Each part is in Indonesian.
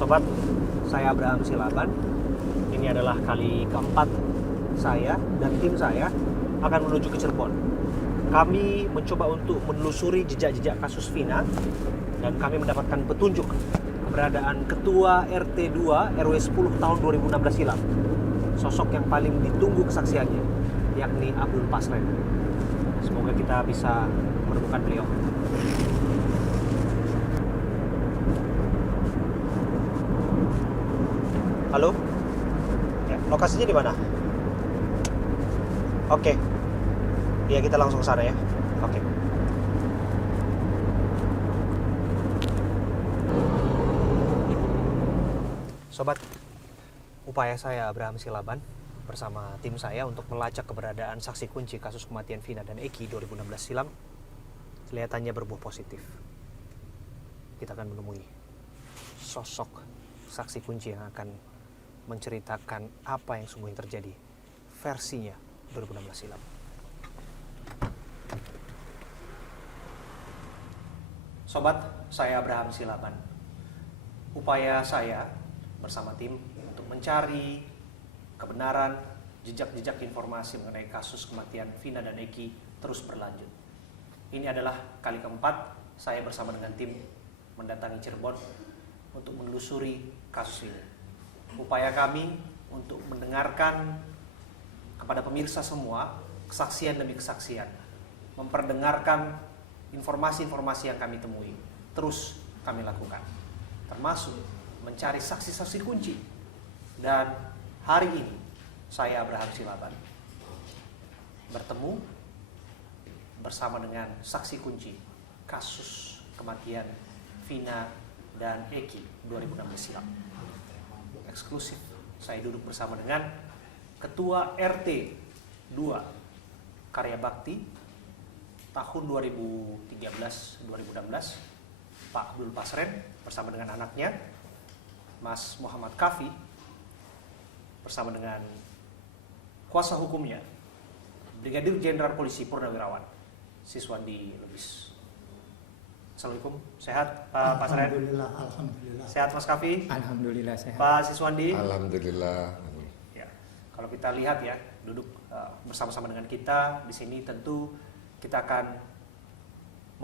Sobat, saya Abraham Silaban. Ini adalah kali keempat saya dan tim saya akan menuju ke Cirebon. Kami mencoba untuk menelusuri jejak-jejak kasus Vina dan kami mendapatkan petunjuk keberadaan Ketua RT 2 RW 10 tahun 2016 silam. Sosok yang paling ditunggu kesaksiannya, yakni Abdul Pasren. Semoga kita bisa menemukan beliau. Halo? Ya, lokasinya di mana? Oke. Ya, kita langsung ke sana ya. Oke. Sobat, upaya saya Abraham Silaban bersama tim saya untuk melacak keberadaan saksi kunci kasus kematian Vina dan Eki 2016 silam kelihatannya berbuah positif. Kita akan menemui sosok saksi kunci yang akan menceritakan apa yang sungguhnya terjadi versinya 2016 silam. Sobat, saya Abraham Silaban. Upaya saya bersama tim untuk mencari kebenaran jejak-jejak informasi mengenai kasus kematian Vina dan Eki terus berlanjut. Ini adalah kali keempat saya bersama dengan tim mendatangi Cirebon untuk menelusuri kasus ini. Upaya kami untuk mendengarkan kepada pemirsa semua kesaksian demi kesaksian, memperdengarkan informasi-informasi yang kami temui, terus kami lakukan, termasuk mencari saksi-saksi kunci. Dan hari ini saya Abraham Silaban bertemu bersama dengan saksi kunci kasus kematian Vina dan Eki 2016 silam. Eksklusif, saya duduk bersama dengan Ketua RT 2 Karya Bakti tahun 2013-2016 Pak Abdul Pasren bersama dengan anaknya Mas Muhammad Kafi bersama dengan kuasa hukumnya Brigadir Jenderal Polisi Purnawirawan Siswandi Lubis. Assalamualaikum, sehat Pak Pasren? Alhamdulillah. Sehat Mas Kafi? Alhamdulillah sehat. Pak Siswandi? Alhamdulillah. Ya, kalau kita lihat ya, duduk bersama-sama dengan kita di sini, tentu kita akan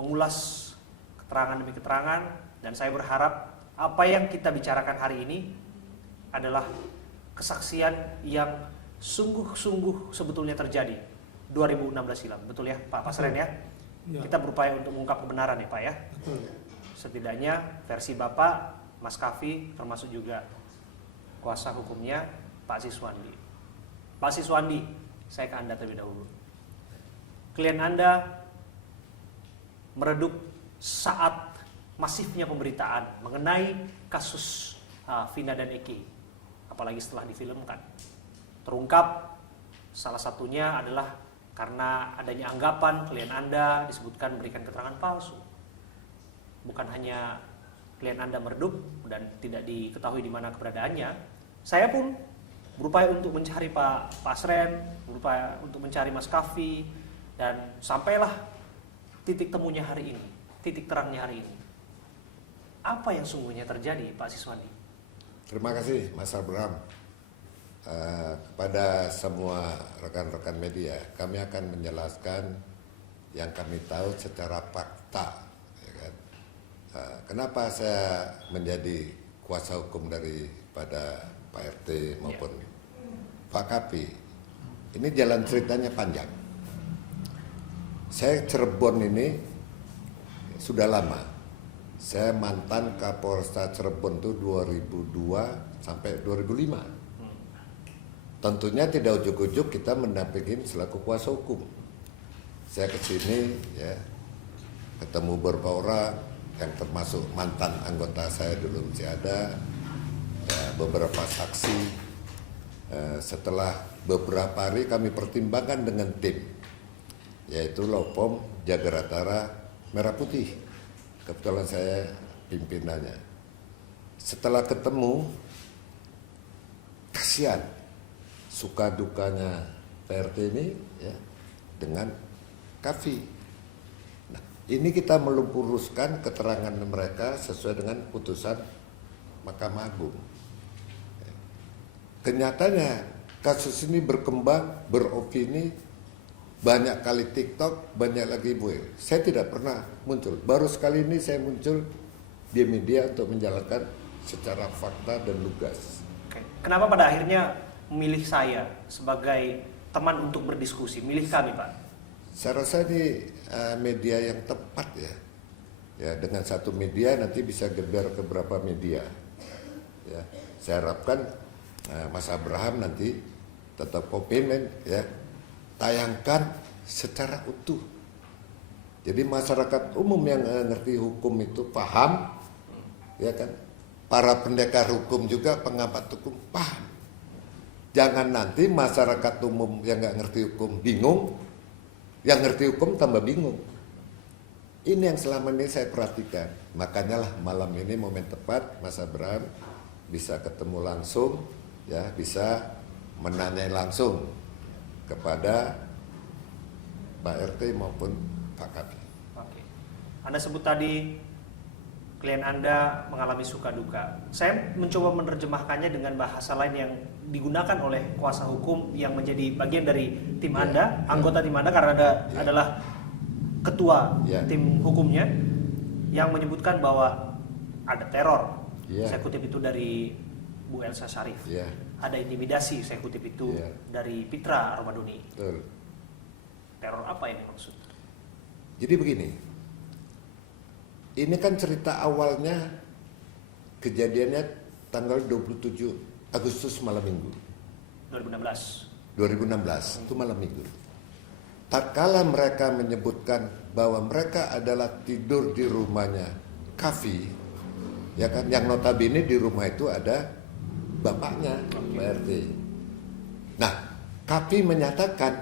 mengulas keterangan demi keterangan, dan saya berharap apa yang kita bicarakan hari ini adalah kesaksian yang sungguh-sungguh sebetulnya terjadi 2016 silam. Betul ya Pak Pasren ya? Ya. Kita berupaya untuk mengungkap kebenaran ya Pak ya. Betul. Setidaknya versi Bapak, Mas Kafi, termasuk juga kuasa hukumnya Pak Siswandi. Pak Siswandi, saya ke Anda terlebih dahulu. Klien Anda meredup saat masifnya pemberitaan mengenai kasus Vina dan Eki, apalagi setelah difilmkan. Terungkap salah satunya adalah karena adanya anggapan klien Anda disebutkan memberikan keterangan palsu. Bukan hanya klien Anda meredup dan tidak diketahui di mana keberadaannya, saya pun berupaya untuk mencari Pak Pasren, berupaya untuk mencari Mas Kafi, dan sampailah titik temunya hari ini, titik terangnya hari ini. Apa yang sungguhnya terjadi Pak Siswandi? Terima kasih Mas Abraham. Kepada semua rekan-rekan media, kami akan menjelaskan yang kami tahu secara fakta. Ya kan? Kenapa saya menjadi kuasa hukum daripada Pak RT maupun Pak Kapi? Ini jalan ceritanya panjang. Saya Cirebon ini sudah lama. Saya mantan Kapolresta Cirebon itu 2002 sampai 2005. Tentunya tidak ujuk-ujuk kita mendampingin selaku kuasa hukum. Saya kesini ya, ketemu beberapa orang yang termasuk mantan anggota saya dulu masih ada, ya, beberapa saksi. Setelah beberapa hari kami pertimbangkan dengan tim, yaitu Lopom Jaga Ratara Merah Putih. Kebetulan saya pimpinannya. Setelah ketemu, kasihan suka dukanya PRT ini ya, dengan Kafi. Nah, ini kita meluruskan keterangan mereka sesuai dengan putusan Mahkamah Agung. Kenyataannya kasus ini berkembang, beropini, banyak kali TikTok, banyak lagi buil. Saya tidak pernah muncul. Baru sekali ini saya muncul di media untuk menjalankan secara fakta dan lugas. Oke. Kenapa pada akhirnya memilih saya sebagai teman untuk berdiskusi, milih kami, Pak? Saya rasa ini media yang tepat ya. Ya, dengan satu media nanti bisa geber ke beberapa media. Ya, saya harapkan Mas Abraham nanti tetap komitmen ya, tayangkan secara utuh. Jadi masyarakat umum yang ngerti hukum itu paham, ya kan? Para pendekar hukum juga, pengamat hukum paham. Jangan nanti masyarakat umum yang nggak ngerti hukum bingung, yang ngerti hukum tambah bingung. Ini yang selama ini saya perhatikan. Makanya lah malam ini momen tepat Mas Abraham bisa ketemu langsung, ya bisa menanyai langsung kepada Pak RT maupun Pak Kapi. Oke. Anda sebut tadi klien Anda mengalami suka duka. Saya mencoba menerjemahkannya dengan bahasa lain yang digunakan oleh kuasa hukum yang menjadi bagian dari tim Anda, anggota tim Anda karena Anda adalah ketua tim hukumnya, yang menyebutkan bahwa ada teror. Saya kutip itu dari Bu Elsa Syarif. Ada intimidasi, saya kutip itu dari Pitra Armadoni. Betul. Teror apa yang dimaksud? Jadi begini, ini kan cerita awalnya kejadiannya tanggal 27 Agustus malam minggu 2016 itu malam minggu. Tatkala mereka menyebutkan bahwa mereka adalah tidur di rumahnya Kafi, ya kan, yang notabene di rumah itu ada bapaknya, Pak RT. Nah, Kafi menyatakan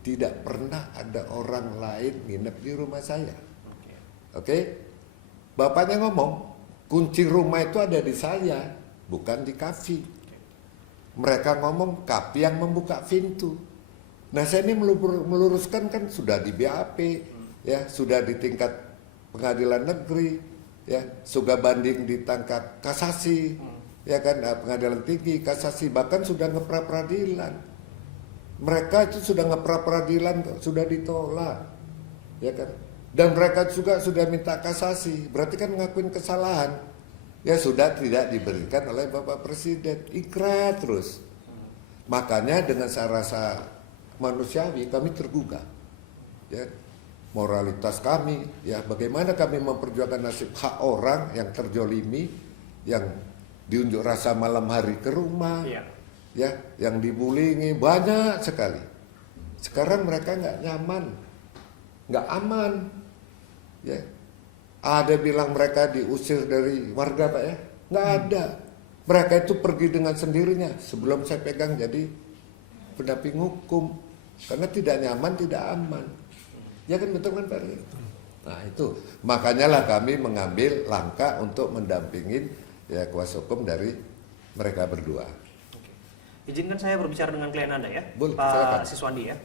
tidak pernah ada orang lain nginep di rumah saya. Oke? Bapaknya ngomong, kunci rumah itu ada di saya, bukan di Kafi. Mereka ngomong Kafi yang membuka pintu. Nah, saya ini meluruskan kan sudah di BAP, ya, sudah di tingkat pengadilan negeri, ya, sudah banding di tingkat kasasi, ya kan, pengadilan tinggi, kasasi, bahkan sudah ngepra peradilan. Mereka itu sudah ngepra peradilan, sudah ditolak, ya kan. Dan mereka juga sudah minta kasasi, berarti kan ngakuin kesalahan. Ya sudah tidak diberikan oleh Bapak Presiden, ikrar terus. Makanya dengan saya rasa manusiawi kami tergugah. Ya, moralitas kami, ya bagaimana kami memperjuangkan nasib hak orang yang terjolimi, yang diunjuk rasa malam hari ke rumah, ya, yang dibulingi banyak sekali. Sekarang mereka nggak nyaman, nggak aman, ya. Ada bilang mereka diusir dari warga, Pak, ya? Nggak ada. Mereka itu pergi dengan sendirinya sebelum saya pegang jadi pendamping hukum, karena tidak nyaman, tidak aman. Ya kan, betul kan, Pak? Nah itu makanya lah kami mengambil langkah untuk mendampingin ya kuasa hukum dari mereka berdua. Izinkan saya berbicara dengan klien Anda ya, Boleh, Pak silakan. Siswandi ya.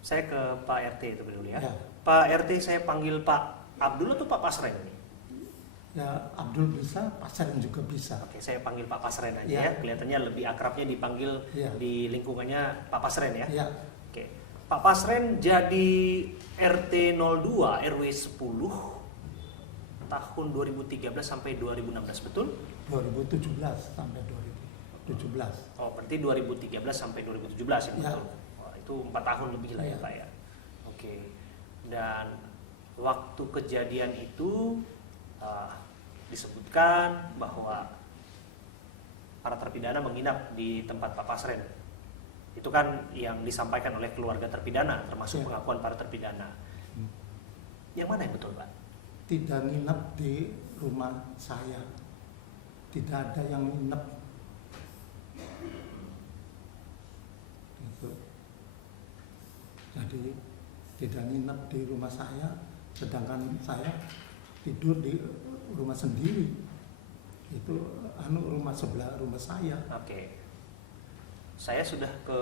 Saya ke Pak RT itu dulu ya. Ya. Pak RT saya panggil Pak Abdul atau Pak Pasren ini? Ya, Abdul bisa, Pasren juga bisa. Oke, saya panggil Pak Pasren aja Ya. ya. Kelihatannya lebih akrabnya dipanggil di lingkungannya Pak Pasren ya. Ya, Oke. Pak Pasren jadi RT 02 RW 10 tahun 2013 sampai 2016, betul? 2017 sampai 2017. Oh, berarti 2013 sampai 2017 ya, Ya. betul. Wah, itu 4 tahun lebih lah ya, Ya. Pak ya. Oke. Dan waktu kejadian itu disebutkan bahwa para terpidana menginap di tempat Pak Pasren. Itu kan yang disampaikan oleh keluarga terpidana, termasuk pengakuan para terpidana. Yang mana yang betul, Pak? Tidak nginep di rumah saya. Tidak ada yang nginep. Gitu. Jadi tidak nginep di rumah saya, sedangkan saya tidur di rumah sendiri. Itu rumah sebelah rumah saya. Oke. Saya sudah ke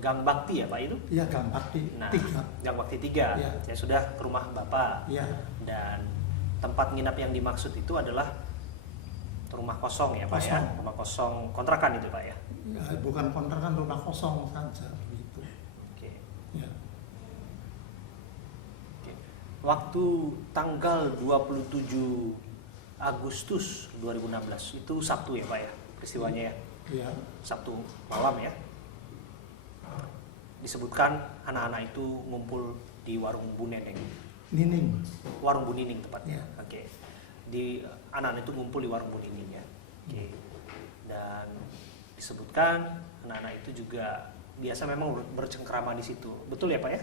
Gang Bakti ya, Pak itu? Iya, Gang Bakti 3. Gang Bakti 3. Ya. Saya sudah ke rumah Bapak. Iya. Dan tempat nginap yang dimaksud itu adalah rumah kosong ya Pak ya, Kosong. rumah kosong kontrakan itu Pak ya. Ya, bukan kontrakan, rumah kosong saja begitu. Oke. Ya. Oke. Waktu tanggal 27 Agustus 2016 itu Sabtu ya Pak ya peristiwanya ya, Ya, Sabtu malam ya. Disebutkan anak-anak itu ngumpul di warung Bu Neneng, Nining. warung Bu Nining tepatnya. Ya. Oke. Di anak-anak itu ngumpul di warung Bu Nining ya. Oke. Dan disebutkan anak-anak itu juga biasa memang bercengkrama di situ. Betul ya Pak ya?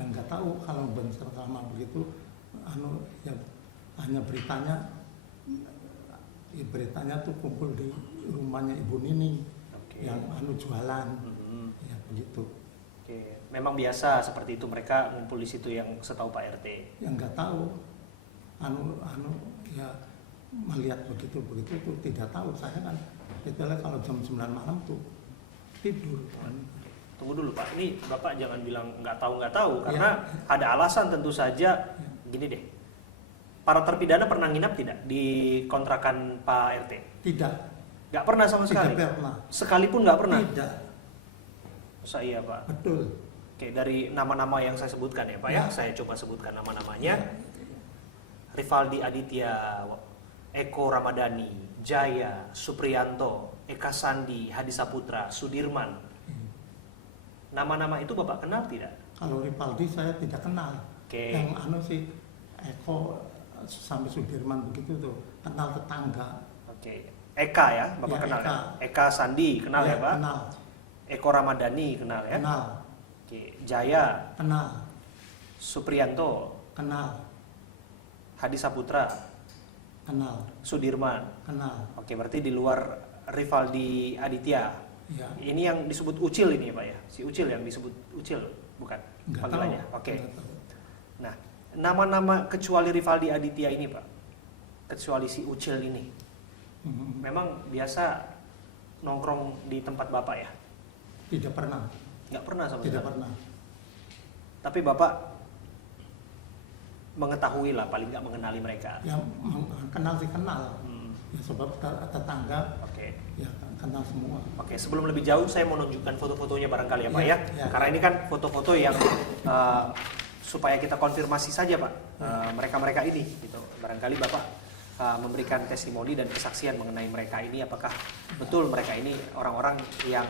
Yang nggak tahu kalau bersama begitu, ya hanya beritanya tuh kumpul di rumahnya Ibu Nining Oke. yang jualan, Mhm. ya begitu. Oke, memang biasa seperti itu mereka ngumpul di situ yang setahu Pak RT. Yang nggak tahu, ya melihat begitu tuh tidak tahu. Saya kan itulah kalau jam 9 malam tuh tidur kan. Tunggu dulu Pak, ini Bapak jangan bilang nggak tahu karena ada alasan tentu saja. Gini deh, para terpidana pernah nginap tidak di kontrakan Pak RT? Tidak, Nggak pernah sama sekali. tidak pernah. Sekalipun nggak pernah. Tidak, Saya Pak. betul. Oke, dari nama-nama yang saya sebutkan ya Pak ya, Ya. saya coba sebutkan nama-namanya. Ya. Rivaldi Aditya, Eko Ramadhani, Jaya, Supriyanto, Eka Sandi, Hadi Saputra, Sudirman. Nama-nama itu Bapak kenal tidak? Kalau Ripaldi saya tidak kenal. Oke. Yang sih Eko sampai Sudirman begitu tuh kenal tetangga. Oke. Eka ya, Bapak Ya, kenal Eka. ya? Eka Sandi kenal ya Pak? Kenal, Eko Ramadhani kenal ya? kenal, Oke. Jaya, kenal, Supriyanto, kenal, Hadi Saputra, kenal, Sudirman. kenal. Oke, berarti di luar Rivaldi Aditya. Ya, Ini yang disebut Ucil ini Pak ya? Si Ucil yang disebut Ucil, bukan? nggak tahu. Panggilannya. Oke. Nggak tahu. Nah, nama-nama kecuali Rivaldi Aditya ini Pak, kecuali si Ucil ini, Mhm. memang biasa nongkrong di tempat Bapak ya? Tidak pernah, Nggak pernah sama tidak sekali. pernah. Tapi Bapak mengetahui lah, paling nggak mengenali mereka. Ya kenal sih kenal. Hmm, Ya, sebab tetangga Oke. ya kenal semua. Oke, sebelum lebih jauh saya mau nunjukkan foto-fotonya barangkali ya Pak Ya, ya. ya. Karena ini kan foto-foto yang supaya kita konfirmasi saja Pak, mereka-mereka ini gitu. Barangkali Bapak memberikan testimoni dan kesaksian mengenai mereka ini, apakah betul mereka ini orang-orang yang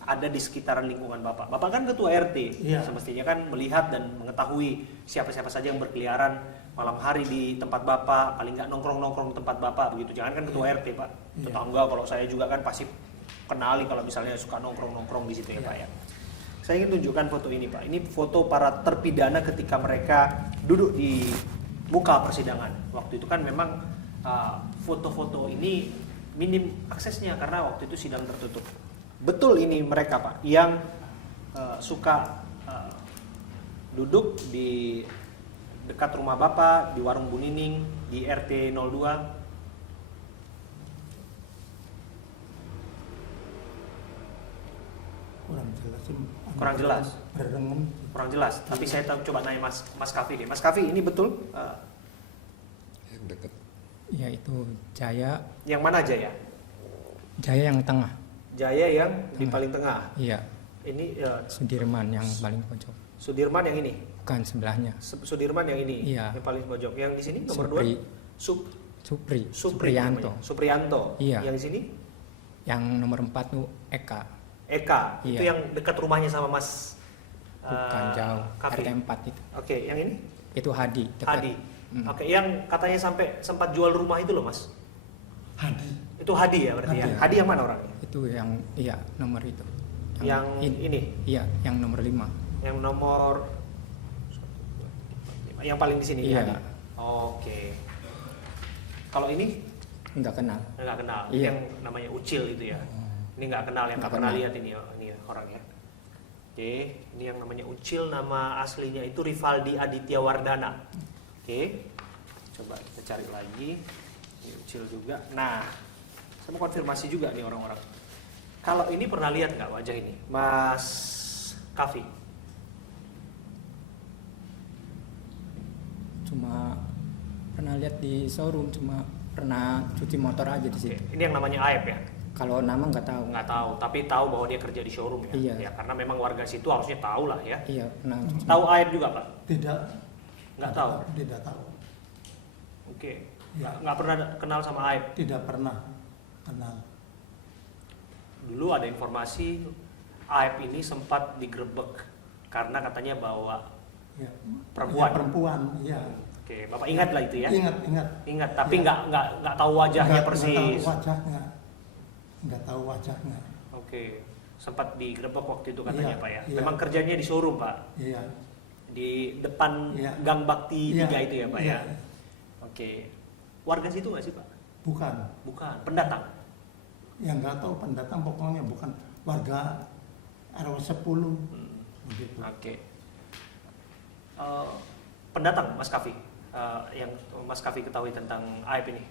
ada di sekitaran lingkungan Bapak. Bapak kan ketua RT, Iya. semestinya kan melihat dan mengetahui siapa-siapa saja yang berkeliaran malam hari di tempat Bapak, paling nggak nongkrong-nongkrong di tempat Bapak begitu. Jangan kan ketua Iya. RT Pak, Iya. tetangga kalau saya juga kan pasti kenali kalau misalnya suka nongkrong-nongkrong di situ ya Iya. Pak ya. Saya ingin tunjukkan foto ini Pak. Ini foto para terpidana ketika mereka duduk di muka persidangan. Waktu itu kan memang foto-foto ini minim aksesnya karena waktu itu sidang tertutup. Betul ini mereka Pak yang suka duduk di dekat rumah Bapak di warung Bu Nining di RT 02. Kurang jelas. Berengen. Kurang jelas, tapi saya coba nanya Mas Kafi deh. Mas Kafi, ini betul Yang dekat. Ya itu Jaya, yang mana Jaya? Jaya yang tengah. Jaya yang di paling tengah. Iya, Ini Sudirman yang paling pojok. Sudirman yang ini. Bukan sebelahnya. Sudirman yang ini, Iya. yang paling pojok. Yang di sini nomor Supri. 2 Supri. namanya. Supriyanto. Iya. Yang di sini Yang nomor 4 tuh Eka. Eka. Itu Iya. yang dekat rumahnya sama Mas Bukan jauh. Kafi. RT 4 itu. Oke, yang ini Itu Hadi. dekat. Hadi. Mm. Oke, yang katanya sampai sempat jual rumah itu loh Mas. Hadi. Itu Hadi ya berarti ya. Hadi. Hadi yang mana orangnya? Itu yang iya nomor itu. Yang ini. Iya, yang nomor 5. Yang nomor yang paling di sini Iya. Hadi. Oke. Kalau ini Enggak kenal. nggak kenal. Iya. Yang namanya Ucil itu ya. Ini nggak kenal, yang nggak Nggak pernah kenal. lihat ini orangnya. Oke, ini yang namanya Ucil, nama aslinya itu Rivaldi Aditya Wardana. Oke, coba kita cari lagi. Ini Ucil juga. Nah, saya mau konfirmasi juga nih orang-orang. Kalau ini pernah lihat nggak wajah ini, Mas Kafi? Cuma pernah lihat di showroom, cuma pernah cuci motor aja di Oke, situ. ini yang namanya Aep ya? Kalau nama nggak tahu. Nggak tahu, tapi tahu bahwa dia kerja di showroom ya? Iya. Ya, karena memang warga situ harusnya tahu lah ya. Iya, pernah cuci. Tahu Aep juga Pak? Tidak. Nggak tahu? Tidak tahu. Oke, Ya. nggak pernah kenal sama Aep? Tidak pernah kenal. Dulu ada informasi Aep ini sempat digerebek karena katanya bawa Ya. perempuan. Ya, perempuan. Ya. Oke, Bapak ingat lah itu ya? Ingat. Ingat, tapi Ya. nggak tahu wajahnya Nggak persis. tahu wajahnya. Nggak tahu wajahnya. Oke, sempat digerebek waktu itu katanya Iya, Pak ya? iya. Memang kerjanya di showroom Pak? Iya. Di depan Iya. Gang Bakti Iya. 3 itu ya Pak Iya. ya? Oke, warga situ nggak sih Pak? Bukan. Bukan, pendatang? Yang nggak tahu pendatang pokoknya bukan warga RW 10 begitu. Oke. Pendatang Mas Kafi, yang Mas Kafi ketahui tentang Aep ini?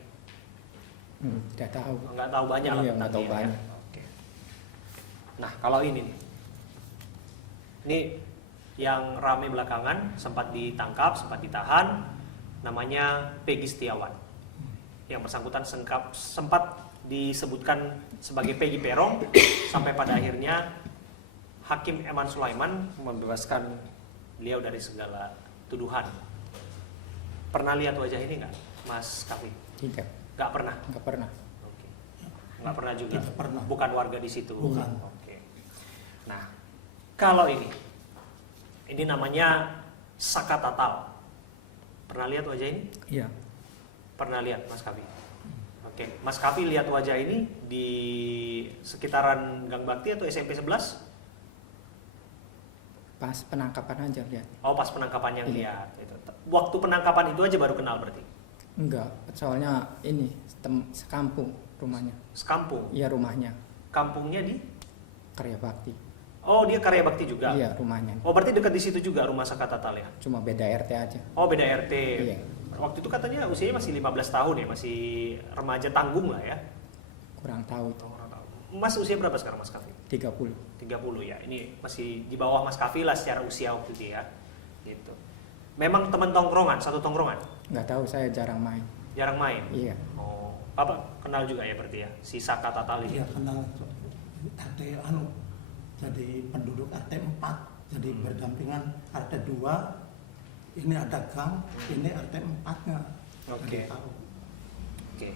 Tidak tahu. Nggak tahu banyak lah Iya, tentang nggak tahu dia, ya? banyak. Oke. Nah kalau ini nih, ini yang rame belakangan sempat ditangkap, sempat ditahan, namanya Peggy Setiawan. Yang bersangkutan sempat disebutkan sebagai Peggy Perong sampai pada akhirnya Hakim Eman Sulaiman membebaskan beliau dari segala tuduhan. Pernah lihat wajah ini nggak, Mas Kafi? Tidak, Nggak pernah. nggak pernah. Oke. Nggak pernah juga. Tidak pernah. Bukan warga di situ. Bukan. Oke. Nah, kalau ini namanya Saka Tatal. Pernah lihat wajah ini? Iya, Pernah lihat, Mas Kafi? Oke, Mas Kafi lihat wajah ini di sekitaran Gang Bakti atau SMP 11? pas penangkapan aja lihat. Oh, pas penangkapan yang Iya. lihat. Itu. Waktu penangkapan itu aja baru kenal berarti? Enggak, soalnya ini sekampung rumahnya. Sekampung? Iya, rumahnya Kampungnya di? Karya Bakti. Oh, dia Karya Bakti juga? Iya, rumahnya. Oh, berarti dekat di situ juga rumah Saka Tatal ya? Cuma beda RT aja. Oh, beda RT. Iya. Waktu itu katanya usianya masih 15 tahun ya, masih remaja tanggung lah ya. Kurang tahu itu. Mas usia berapa sekarang Mas Kafi? 30. 30 ya. Ini masih di bawah Mas Kafi lah secara usia waktu itu ya. Gitu. Memang teman tongkrongan, satu tongkrongan? Nggak tahu, saya jarang main. Jarang main? Iya. Oh, Bapak kenal juga ya berarti ya, si Saka Tatal ini? Iya kenal RT jadi penduduk RT 4 jadi berdampingan RT 2 ini ada gang ini RT 4-nya. Oke. Jadi tahu. Oke.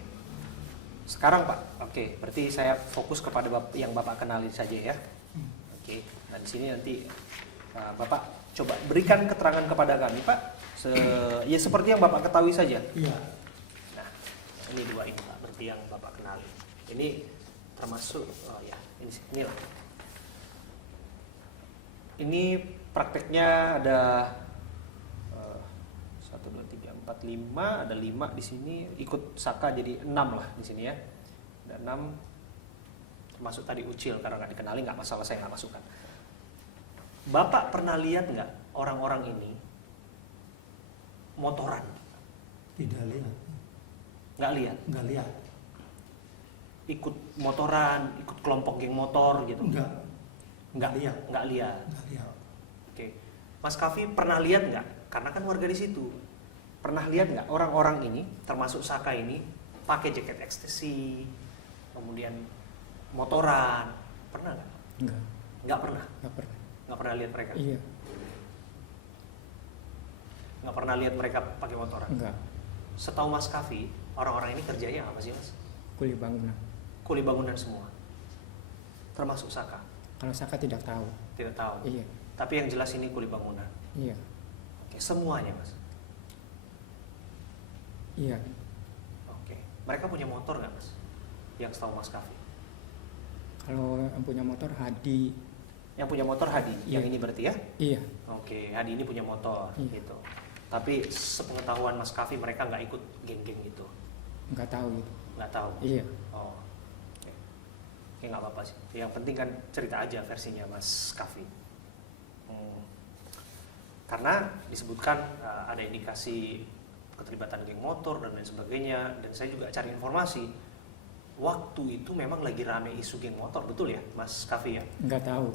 Sekarang Pak, oke, berarti saya fokus kepada yang Bapak kenali saja ya. Oke, nah di sini nanti Bapak coba berikan keterangan kepada kami Pak, ya seperti yang Bapak ketahui saja. Iya. Nah, ini dua ini Pak, berarti yang Bapak kenali. Ini termasuk, oh ya, inilah. Ini prakteknya ada 1, 2, 3, 4, 5, ada 5 di sini, ikut Saka jadi 6 lah di sini ya. Ada 6, termasuk tadi Ucil, karena nggak dikenali nggak masalah, saya nggak masukkan. Bapak pernah lihat nggak orang-orang ini motoran? Tidak lihat. Nggak lihat? Enggak lihat. Ikut motoran, ikut kelompok geng motor gitu? Enggak. Nggak lihat. Nggak lihat. Enggak lihat. Oke, Mas Kafi pernah lihat nggak? Karena kan warga di situ. Pernah lihat nggak orang-orang ini, termasuk Saka ini, pakai jaket ekstasi, kemudian motoran? Pernah nggak? Enggak, Nggak pernah. nggak pernah. Nggak pernah lihat mereka. Iya, Nggak pernah lihat mereka pakai motoran. enggak. Setahu Mas Kafi, orang-orang ini kerjanya apa sih Mas? Kuli bangunan. Kuli bangunan semua. Termasuk Saka. Kalau Saka tidak tahu. Tidak tahu. Iya, Tapi yang jelas ini kuli bangunan. iya, Oke, semuanya Mas. iya. Oke. Mereka punya motor nggak Mas? Yang setahu Mas Kafi. Kalau yang punya motor Hadi. Yang punya motor Hadi, yang Iya. ini berarti ya? Iya, Oke, Hadi ini punya motor, Iya. gitu. Tapi sepengetahuan Mas Kafi mereka nggak ikut geng-geng gitu, nggak tahu gitu. nggak tahu. Iya, Oh, oke. Oke, nggak apa-apa sih. Yang penting kan cerita aja versinya Mas Kafi. Karena disebutkan ada indikasi keterlibatan geng motor dan lain sebagainya, dan saya juga cari informasi waktu itu memang lagi rame isu geng motor, betul ya Mas Kavi ya? Nggak tahu.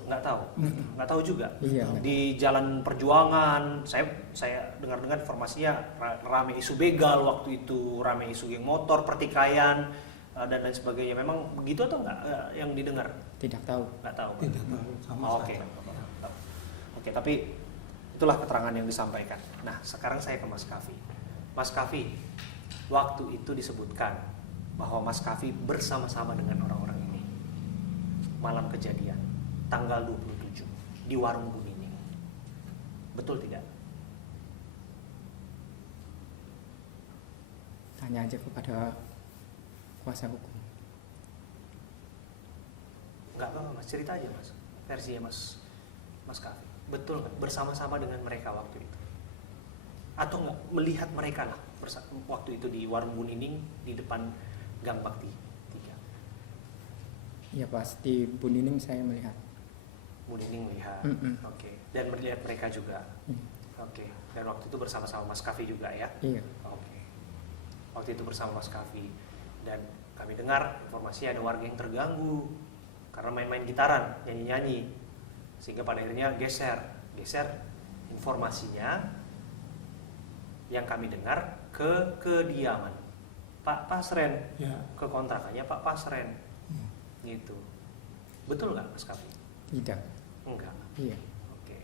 Nggak tahu juga. Iya. Di Jalan Perjuangan, saya dengar-dengar informasinya rame isu begal waktu itu, rame isu geng motor, pertikaian dan lain sebagainya. Memang begitu atau nggak yang didengar? Tidak tahu. Nggak tahu. Tidak tahu sama Oke. saja. Oke, tapi itulah keterangan yang disampaikan. Nah, sekarang saya ke Mas Kavi. Mas Kavi, waktu itu disebutkan bahwa Mas Kavi bersama-sama dengan orang-orang ini malam kejadian tanggal 27 di warung Bu Nining. Betul tidak? Tanya aja kepada kuasa hukum. Enggak apa-apa Mas, cerita aja Mas. Versinya Mas Kavi. Betul nggak bersama-sama dengan mereka waktu itu? Atau nggak melihat mereka lah waktu itu di warung Bu Nining di depan Gang Bakti 3? Ya pasti Bu Nining saya melihat. Bu Nining melihat. Mm-mm. Oke. Dan melihat mereka juga. Iya. Oke. Dan waktu itu bersama-sama Mas Kavi juga ya? Iya. Oke. Waktu itu bersama Mas Kavi. Dan kami dengar informasinya ada warga yang terganggu karena main-main gitaran, nyanyi-nyanyi. Sehingga pada akhirnya geser informasinya yang kami dengar ke kediaman Pak Pasren, Ya. ke kontrakannya Pak Pasren. Gitu. Betul nggak Mas Kavi? Tidak. Enggak. Iya. Oke.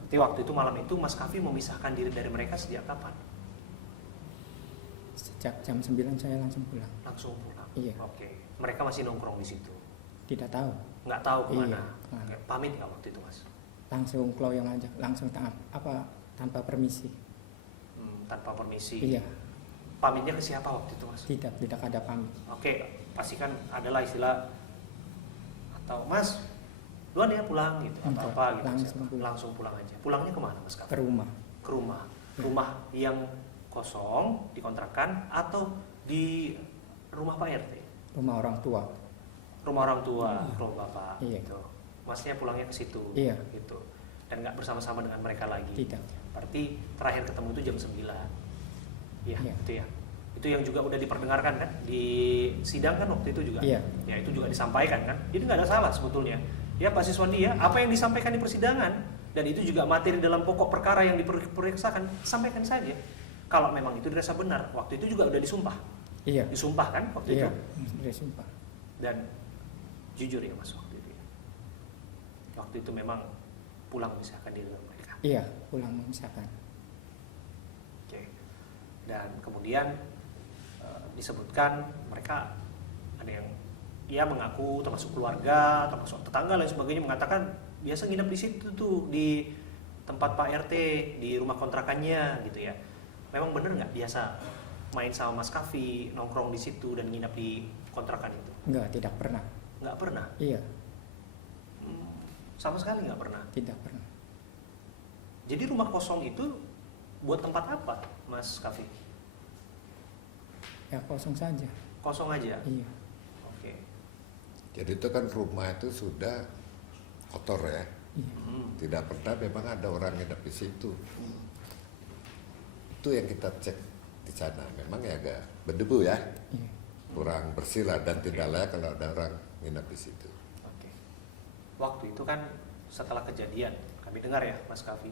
Berarti waktu itu malam itu Mas Kavi memisahkan diri dari mereka sejak kapan? Sejak jam 9 saya langsung pulang. Langsung pulang. Iya. Oke. Mereka masih nongkrong di situ. Tidak tahu. Nggak tahu kemana. Iya, kemana. Oke. Pamit nggak waktu itu Mas? Langsung kloyong aja. Langsung tanpa permisi. Tanpa permisi. Iya. Pamitnya ke siapa waktu itu Mas? Tidak ada pamit. Oke. Pasti kan adalah istilah atau Mas duluan ya pulang gitu atau Enggak, apa gitu. langsung siapa? pulang. Langsung pulang aja. Pulangnya kemana Mas Kavi? Ke rumah. Ke rumah. Ya. Rumah yang kosong dikontrakan atau di rumah Pak RT? Rumah orang tua. Rumah orang tua, rumah bapak. Iya. Gitu. Masnya pulangnya ke situ. Iya. Gitu. Dan nggak bersama-sama dengan mereka lagi. Tidak. Berarti terakhir ketemu itu jam 9. Iya, Iya. itu ya. Itu yang juga udah diperdengarkan kan di sidang kan waktu itu juga. Iya. Ya itu juga disampaikan kan. Jadi nggak ada salah sebetulnya. Ya Pak Siswandi ya, apa yang disampaikan di persidangan dan itu juga materi dalam pokok perkara yang diperiksakan, sampaikan saja. Kalau memang itu dirasa benar, waktu itu juga udah disumpah. Iya. Disumpah kan waktu Iya. itu. Sudah sumpah. Dan jujur ya Mas waktu itu ya. Waktu itu memang pulang memisahkan diri dengan mereka. Iya. Pulang memisahkan. Oke. Dan kemudian disebutkan mereka ada yang ya mengaku termasuk keluarga, termasuk tetangga dan sebagainya mengatakan biasa nginep di situ tuh di tempat Pak RT di rumah kontrakannya gitu ya. Memang bener nggak biasa main sama Mas Kavi nongkrong di situ dan nginep di kontrakan itu? Enggak, tidak pernah. Nggak pernah. Iya. Sama sekali nggak pernah. Tidak pernah. Jadi rumah kosong itu buat tempat apa, Mas Kavi? Ya kosong saja. Kosong aja. Iya. Oke. Jadi itu kan rumah itu sudah kotor ya. Iya. Tidak pernah memang ada orang nginep di situ. Itu yang kita cek di sana. Memang ya agak berdebu ya. Iya. Kurang bersih lah dan tidak layak kalau ada orang nginep di situ. Oke. Waktu itu kan setelah kejadian, kami dengar ya Mas Kavi,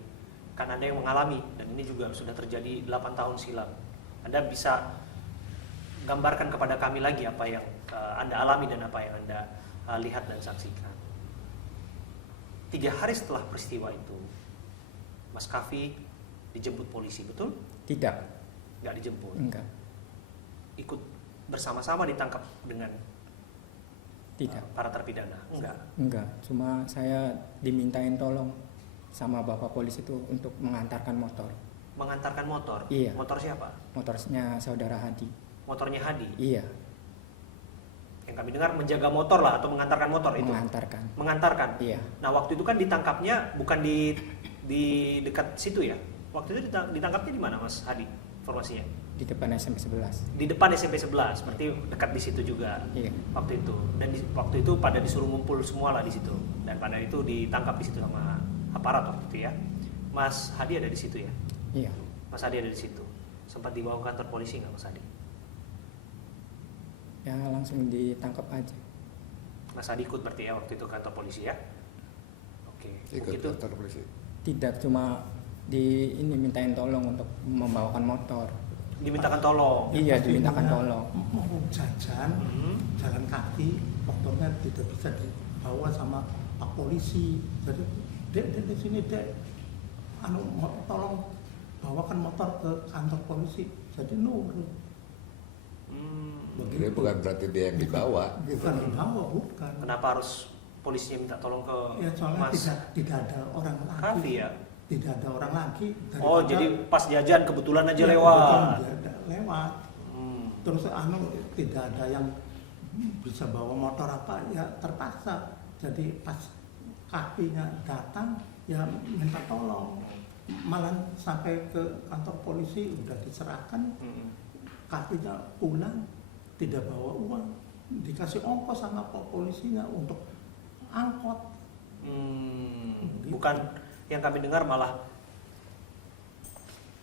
kan Anda yang mengalami dan ini juga sudah terjadi 8 tahun silam. Anda bisa gambarkan kepada kami lagi apa yang Anda alami dan apa yang Anda lihat dan saksikan. 3 hari setelah peristiwa itu, Mas Kavi dijemput polisi, betul? Tidak. Nggak dijemput. Enggak. Ikut bersama-sama ditangkap dengan Tidak. para terpidana? Enggak. Enggak. Cuma saya dimintain tolong sama bapak polisi itu untuk mengantarkan motor. Mengantarkan motor? Iya. Motor siapa? Motornya saudara Hadi. Motornya Hadi? Iya. Yang kami dengar menjaga motor lah atau mengantarkan motor itu? Mengantarkan. Mengantarkan? Iya. Nah waktu itu kan ditangkapnya bukan di dekat situ ya? Waktu itu ditangkapnya di mana Mas Hadi informasinya? Di depan SMP 11. Di depan SMP 11, berarti dekat di situ juga Iya. waktu itu. Dan waktu itu pada disuruh ngumpul semua lah di situ. Dan pada itu ditangkap di situ sama aparat waktu itu ya. Mas Hadi ada di situ ya? Iya. Mas Hadi ada di situ. Sempat dibawa ke kantor polisi nggak Mas Hadi? Ya langsung ditangkap aja. Mas Adi ikut berarti ya waktu itu ke kantor polisi ya? Oke. Ikut Begitu. kantor polisi. Tidak, cuma ini mintain tolong untuk membawakan motor. Dimintakan tolong. Iya, Pasti dimintakan punya tolong. Mau jajan, Hmm. jalan kaki, motornya tidak bisa dibawa sama Pak Polisi. Jadi, dek di sini dek, tolong bawakan motor ke kantor polisi. Jadi nurut. Dia bukan berarti dia yang dibawa. Bukan dibawa, bukan. Kenapa harus polisinya minta tolong ke Ya soalnya Mas tidak ada orang lagi. Kavi ya? Tidak ada orang lagi. Oh, Daripada- jadi pas jajan kebetulan aja Ya, lewat. kebetulan dia ada lewat. Hmm. Terus tidak ada yang bisa bawa motor apa, ya terpaksa. Jadi pas kakinya datang, ya minta tolong. Malah sampai ke kantor polisi udah diserahkan, Hmm. kakinya pulang, tidak bawa uang. Dikasih ongkos sama Pak polisinya untuk angkot. Hmm. Bukan yang kami dengar malah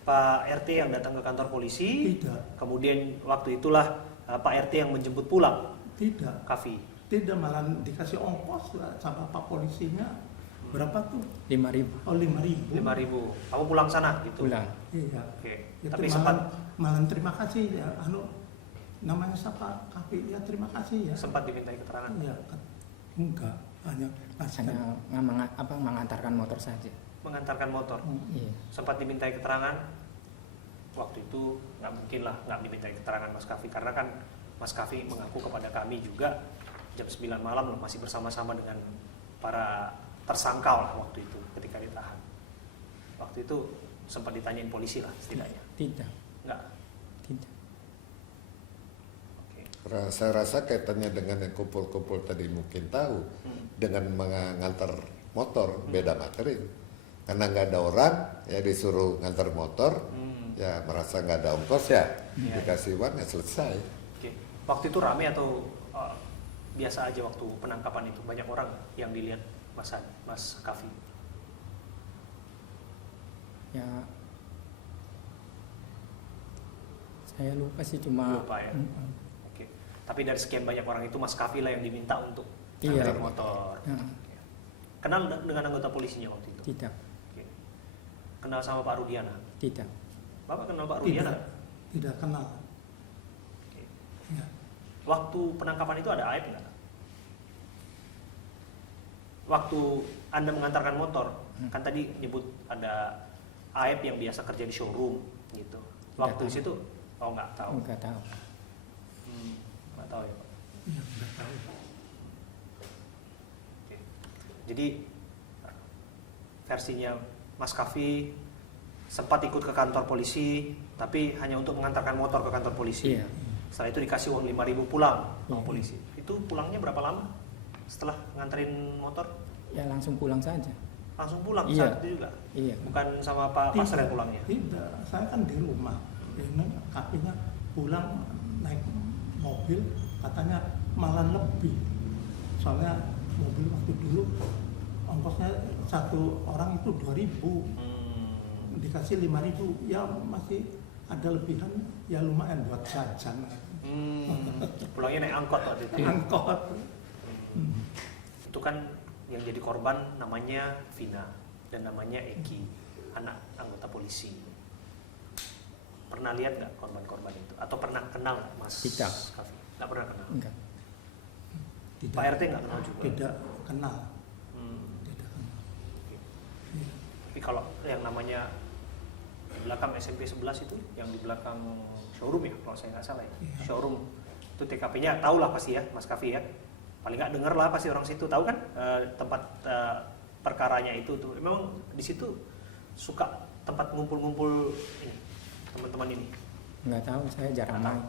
Pak RT yang datang ke kantor polisi, Tidak, kemudian waktu itulah Pak RT yang menjemput pulang tidak. Kavi. Tidak, malah dikasih ongkos lah sama Pak polisinya. Berapa tuh? 5.000 Oh, 5.000. 5.000. Kamu pulang sana gitu. pulang. Iya. Oke. Itu Tapi malah, malah terima kasih ya, namanya siapa? Kapi, ya terima kasih ya. sempat dimintai keterangan. Iya, enggak, hanya ngasih. Hanya mengantarkan motor saja. Mengantarkan motor. Iya. Sempat dimintai keterangan. Waktu itu nggak mungkin lah nggak dimintai keterangan Mas Kavi, karena kan Mas Kavi mengaku kepada kami juga jam 9 malam masih bersama-sama dengan para tersangka lah waktu itu ketika ditahan. Waktu itu sempat ditanyain polisi lah setidaknya. Tidak. Enggak. Tidak. Oke. Saya rasa kaitannya dengan yang kumpul-kumpul tadi mungkin tahu. Dengan mengantar motor beda materi. Karena nggak ada orang, ya disuruh ngantar motor, ya merasa nggak ada ongkos ya, dikasih uang ya selesai. Oke. Waktu itu rame atau biasa aja waktu penangkapan itu? Banyak orang yang dilihat Mas Kavi? Ya saya lupa sih, cuma Lupa ya? Oke. Tapi dari sekian banyak orang itu Mas Kavi lah yang diminta untuk Iya. nganterin motor. Oke. Kenal dengan anggota polisinya waktu itu? Tidak. Oke. Kenal sama Pak Rudiana? Tidak. Bapak kenal Pak Tidak, Rudiana? tidak kenal. Oke. Ya. Waktu penangkapan itu ada aib nggak? Waktu Anda mengantarkan motor, kan tadi nyebut ada aib yang biasa kerja di showroom gitu. Waktu tahu. di situ, oh nggak tahu. Enggak tahu. Nggak tahu ya Pak. Iya, nggak tahu. Oke. Jadi versinya Mas Kavi sempat ikut ke kantor polisi, tapi hanya untuk mengantarkan motor ke kantor polisi. Iya. Setelah itu dikasih uang 5.000 pulang sama Iya. polisi. Itu pulangnya berapa lama setelah nganterin motor? Ya langsung pulang saja. Langsung pulang Iya. saat itu juga? Iya. Bukan sama Pak Pasar yang pulangnya? Tidak, saya kan di rumah. Ini kakinya pulang naik mobil, katanya malah lebih. Soalnya mobil waktu dulu ongkosnya satu orang itu 2.000, dikasih 5.000, ya masih ada lebihan, ya lumayan buat jajan. Pulangnya naik angkot waktu itu? Angkot. Itu kan yang jadi korban namanya Vina dan namanya Eki, anak anggota polisi. Pernah lihat nggak korban-korban itu? Atau pernah kenal nggak Mas Tidak. Kavi? Nggak pernah kenal? Enggak. Tidak, Pak RT nggak kenal juga? Tidak kenal. Hmm. Tidak kenal. Tapi kalau yang namanya di belakang SMP 11 itu, yang di belakang showroom ya, kalau saya nggak salah ya, Iya. showroom itu TKP-nya tahu lah pasti ya, Mas Kavi ya. Paling nggak denger lah pasti orang situ, tahu kan tempat perkaranya itu tuh. Memang di situ suka tempat ngumpul-ngumpul ini teman-teman ini. Nggak tahu, saya jarang Nggak main.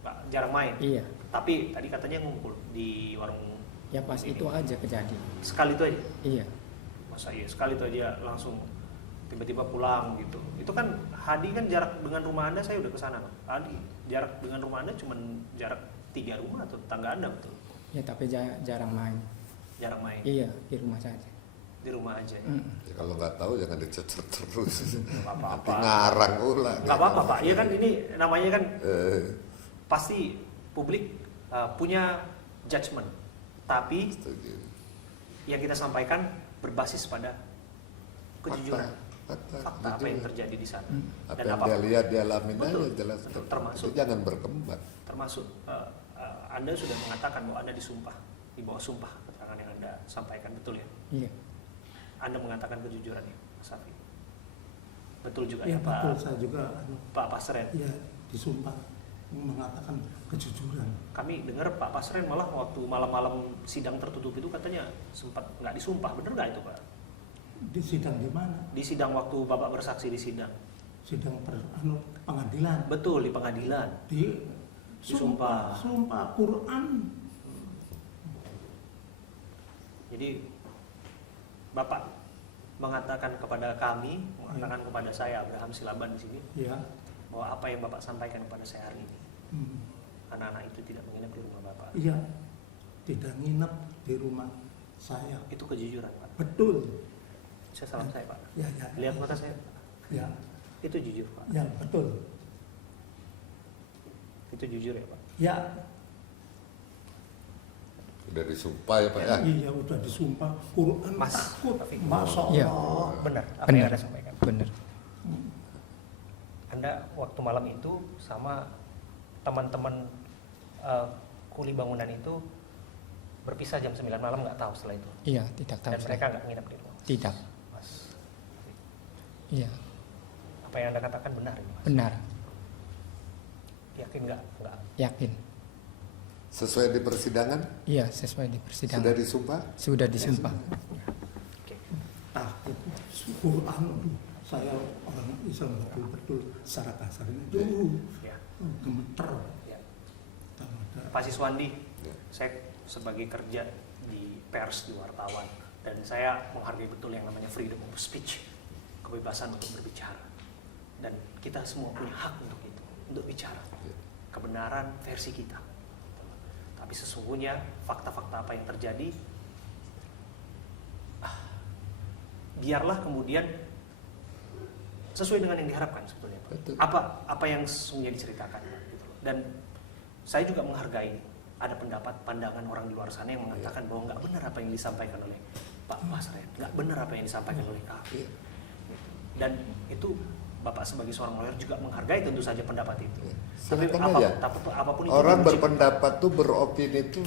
Pak, jarang main. Iya. Tapi tadi katanya ngumpul di warung. Ya pas ini. itu aja kejadian. Sekali itu aja. Iya. Masa iya sekali itu aja langsung tiba-tiba pulang gitu. Itu kan Hadi kan jarak dengan rumah Anda, saya udah kesana Pak. Hadi jarak dengan rumah Anda cuma jarak 3 rumah atau tetangga Anda betul? Ya tapi jarang main. Jarang main. Iya, di rumah saja. Di rumah aja ya. Ya, kalau nggak tahu jangan dicecer terus. Nggak Nanti apa-apa. ngarang ulang. Nggak apa-apa Pak. Iya kan ini namanya kan Eh, pasti publik punya judgement, tapi Setuju. yang kita sampaikan berbasis pada kejujuran, Fakta, apa yang jujur. terjadi di sana. Apa Dan yang apa dia lihat, dia alamin Betul, aja jelas. betul, termasuk. Itu jangan berkembang. termasuk Anda sudah mengatakan bahwa Anda disumpah, di bawah sumpah keterangan yang Anda sampaikan, betul ya? Iya. Anda mengatakan kejujuran ya, Mas Safi. Betul juga Ya ya, betul, Pak saya juga Pak Pasren. ya disumpah mengatakan kejujuran. Kami dengar Pak Pasren malah waktu malam-malam sidang tertutup itu katanya sempat nggak disumpah, bener nggak itu Pak? Di sidang di mana? Di sidang waktu Bapak bersaksi di sidang. Sidang pengadilan. Betul, di pengadilan. Di Disumpah. sumpah Quran. Jadi Bapak mengatakan kepada kami, mengatakan kepada saya Abraham Silaban di sini Ya. bahwa apa yang Bapak sampaikan kepada saya hari ini, Hmm. anak-anak itu tidak menginap di rumah Bapak. Iya. Tidak nginep di rumah saya. Itu kejujuran Pak. Betul. Saya salam saya Pak. Ya, ya. Lihat mata saya. Ya, Itu jujur Pak. ya betul. Itu jujur ya Pak. Ya, Udah disumpah ya Pak ya. iya udah disumpah Quran Mas, takut. tapi- Masya Iya. Allah. Benar apa yang Benar. Anda sampaikan. Benar. Anda waktu malam itu sama teman-teman kuli bangunan itu berpisah jam 9 malam, nggak tahu setelah itu. Iya, tidak tahu. Dan saya. mereka nggak nginap di rumah. Tidak. Mas, Iya, apa yang Anda katakan benar ini Mas? benar. Yakin nggak? Nggak. Yakin. Sesuai di persidangan, Iya, sesuai di persidangan. sudah disumpah. Sudah disumpah. Oke. Takut Quran. Aduh, saya orang Islam betul-betul secara kasarnya itu Ya. gemeter. Ya. Ada Pak Siswandi, Ya. saya sebagai kerja di pers, di wartawan, dan saya menghargai betul yang namanya freedom of speech, kebebasan untuk berbicara. Dan kita semua punya hak untuk itu, untuk bicara Ya. kebenaran versi kita. Tapi sesungguhnya fakta-fakta apa yang terjadi, biarlah kemudian sesuai dengan yang diharapkan sebetulnya Pak. Betul. Apa yang sesungguhnya diceritakan gitu loh. Dan saya juga menghargai ada pendapat pandangan orang di luar sana yang mengatakan bahwa nggak benar apa yang disampaikan oleh Pak Pasren, nggak benar apa yang disampaikan oleh kami. Iya. Dan itu Bapak sebagai seorang lawyer juga menghargai tentu saja pendapat itu. Iya. Tapi Silakan aja. apapun itu Orang diuji. berpendapat tuh, beropini tuh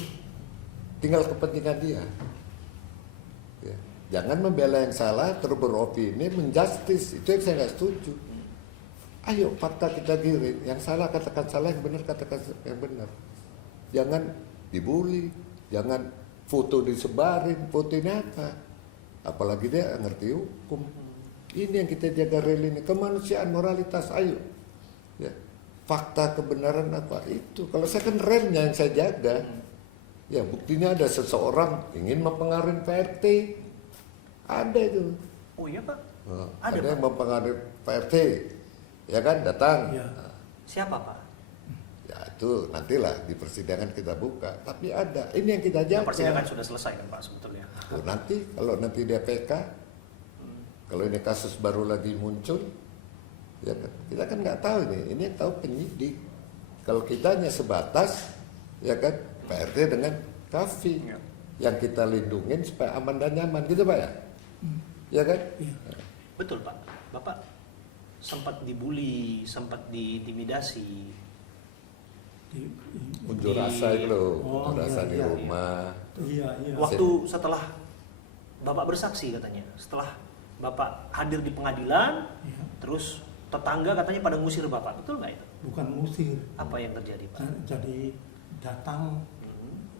tinggal kepentingan dia. Ya. Jangan membela yang salah terus beropini menjustis, itu yang saya nggak setuju. Ayo fakta kita giring, yang salah katakan salah, yang benar katakan yang benar. Jangan dibully, jangan foto disebarin, foto ini apa? Apalagi dia ngerti hukum. Ini yang kita jaga real ini, kemanusiaan, moralitas, ayo. Ya. Fakta kebenaran apa itu? Kalau saya kan remnya yang saya jaga. Ya buktinya ada seseorang ingin mempengaruhi PRT. Ada itu. Oh iya Pak, Oh, Ada, ada yang Pak. mempengaruhi PRT. Ya kan datang. Iya. siapa Pak? Ya itu nantilah di persidangan kita buka. Tapi ada. Ini yang kita jaga. Yang persidangan sudah selesai kan Pak sebetulnya. Oh, nanti kalau nanti dia PK, kalau ini kasus baru lagi muncul, ya kan, kita kan nggak tahu ini yang tahu penyidik. Kalau kita hanya sebatas, ya kan, PRT dengan Kafi, Ya. yang kita lindungin supaya aman dan nyaman, gitu Pak ya? Ya kan? Iya. Betul Pak, Bapak sempat dibully, sempat diintimidasi. Unjuk Di- rasa itu loh, Oh, unjuk rasa iya, di iya. rumah. Iya, iya. Waktu setelah Bapak bersaksi katanya, setelah Bapak hadir di pengadilan, Iya. terus tetangga katanya pada ngusir Bapak, betul nggak itu? Bukan musir. Apa yang terjadi Pak? Jadi datang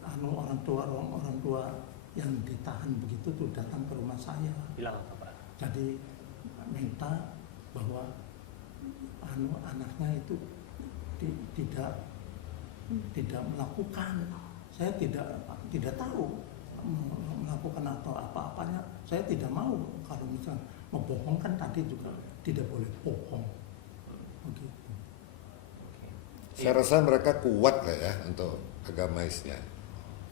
Hmm, orang tua yang ditahan begitu tuh datang ke rumah saya. bilang apa Pak? Jadi minta bahwa anaknya itu tidak melakukan. Saya tidak tahu melakukan atau apa-apanya. Saya tidak mau. Kalau misalnya membohong kan tadi juga tidak boleh bohong. Begitu. Saya rasa mereka kuat lah ya untuk agamanya.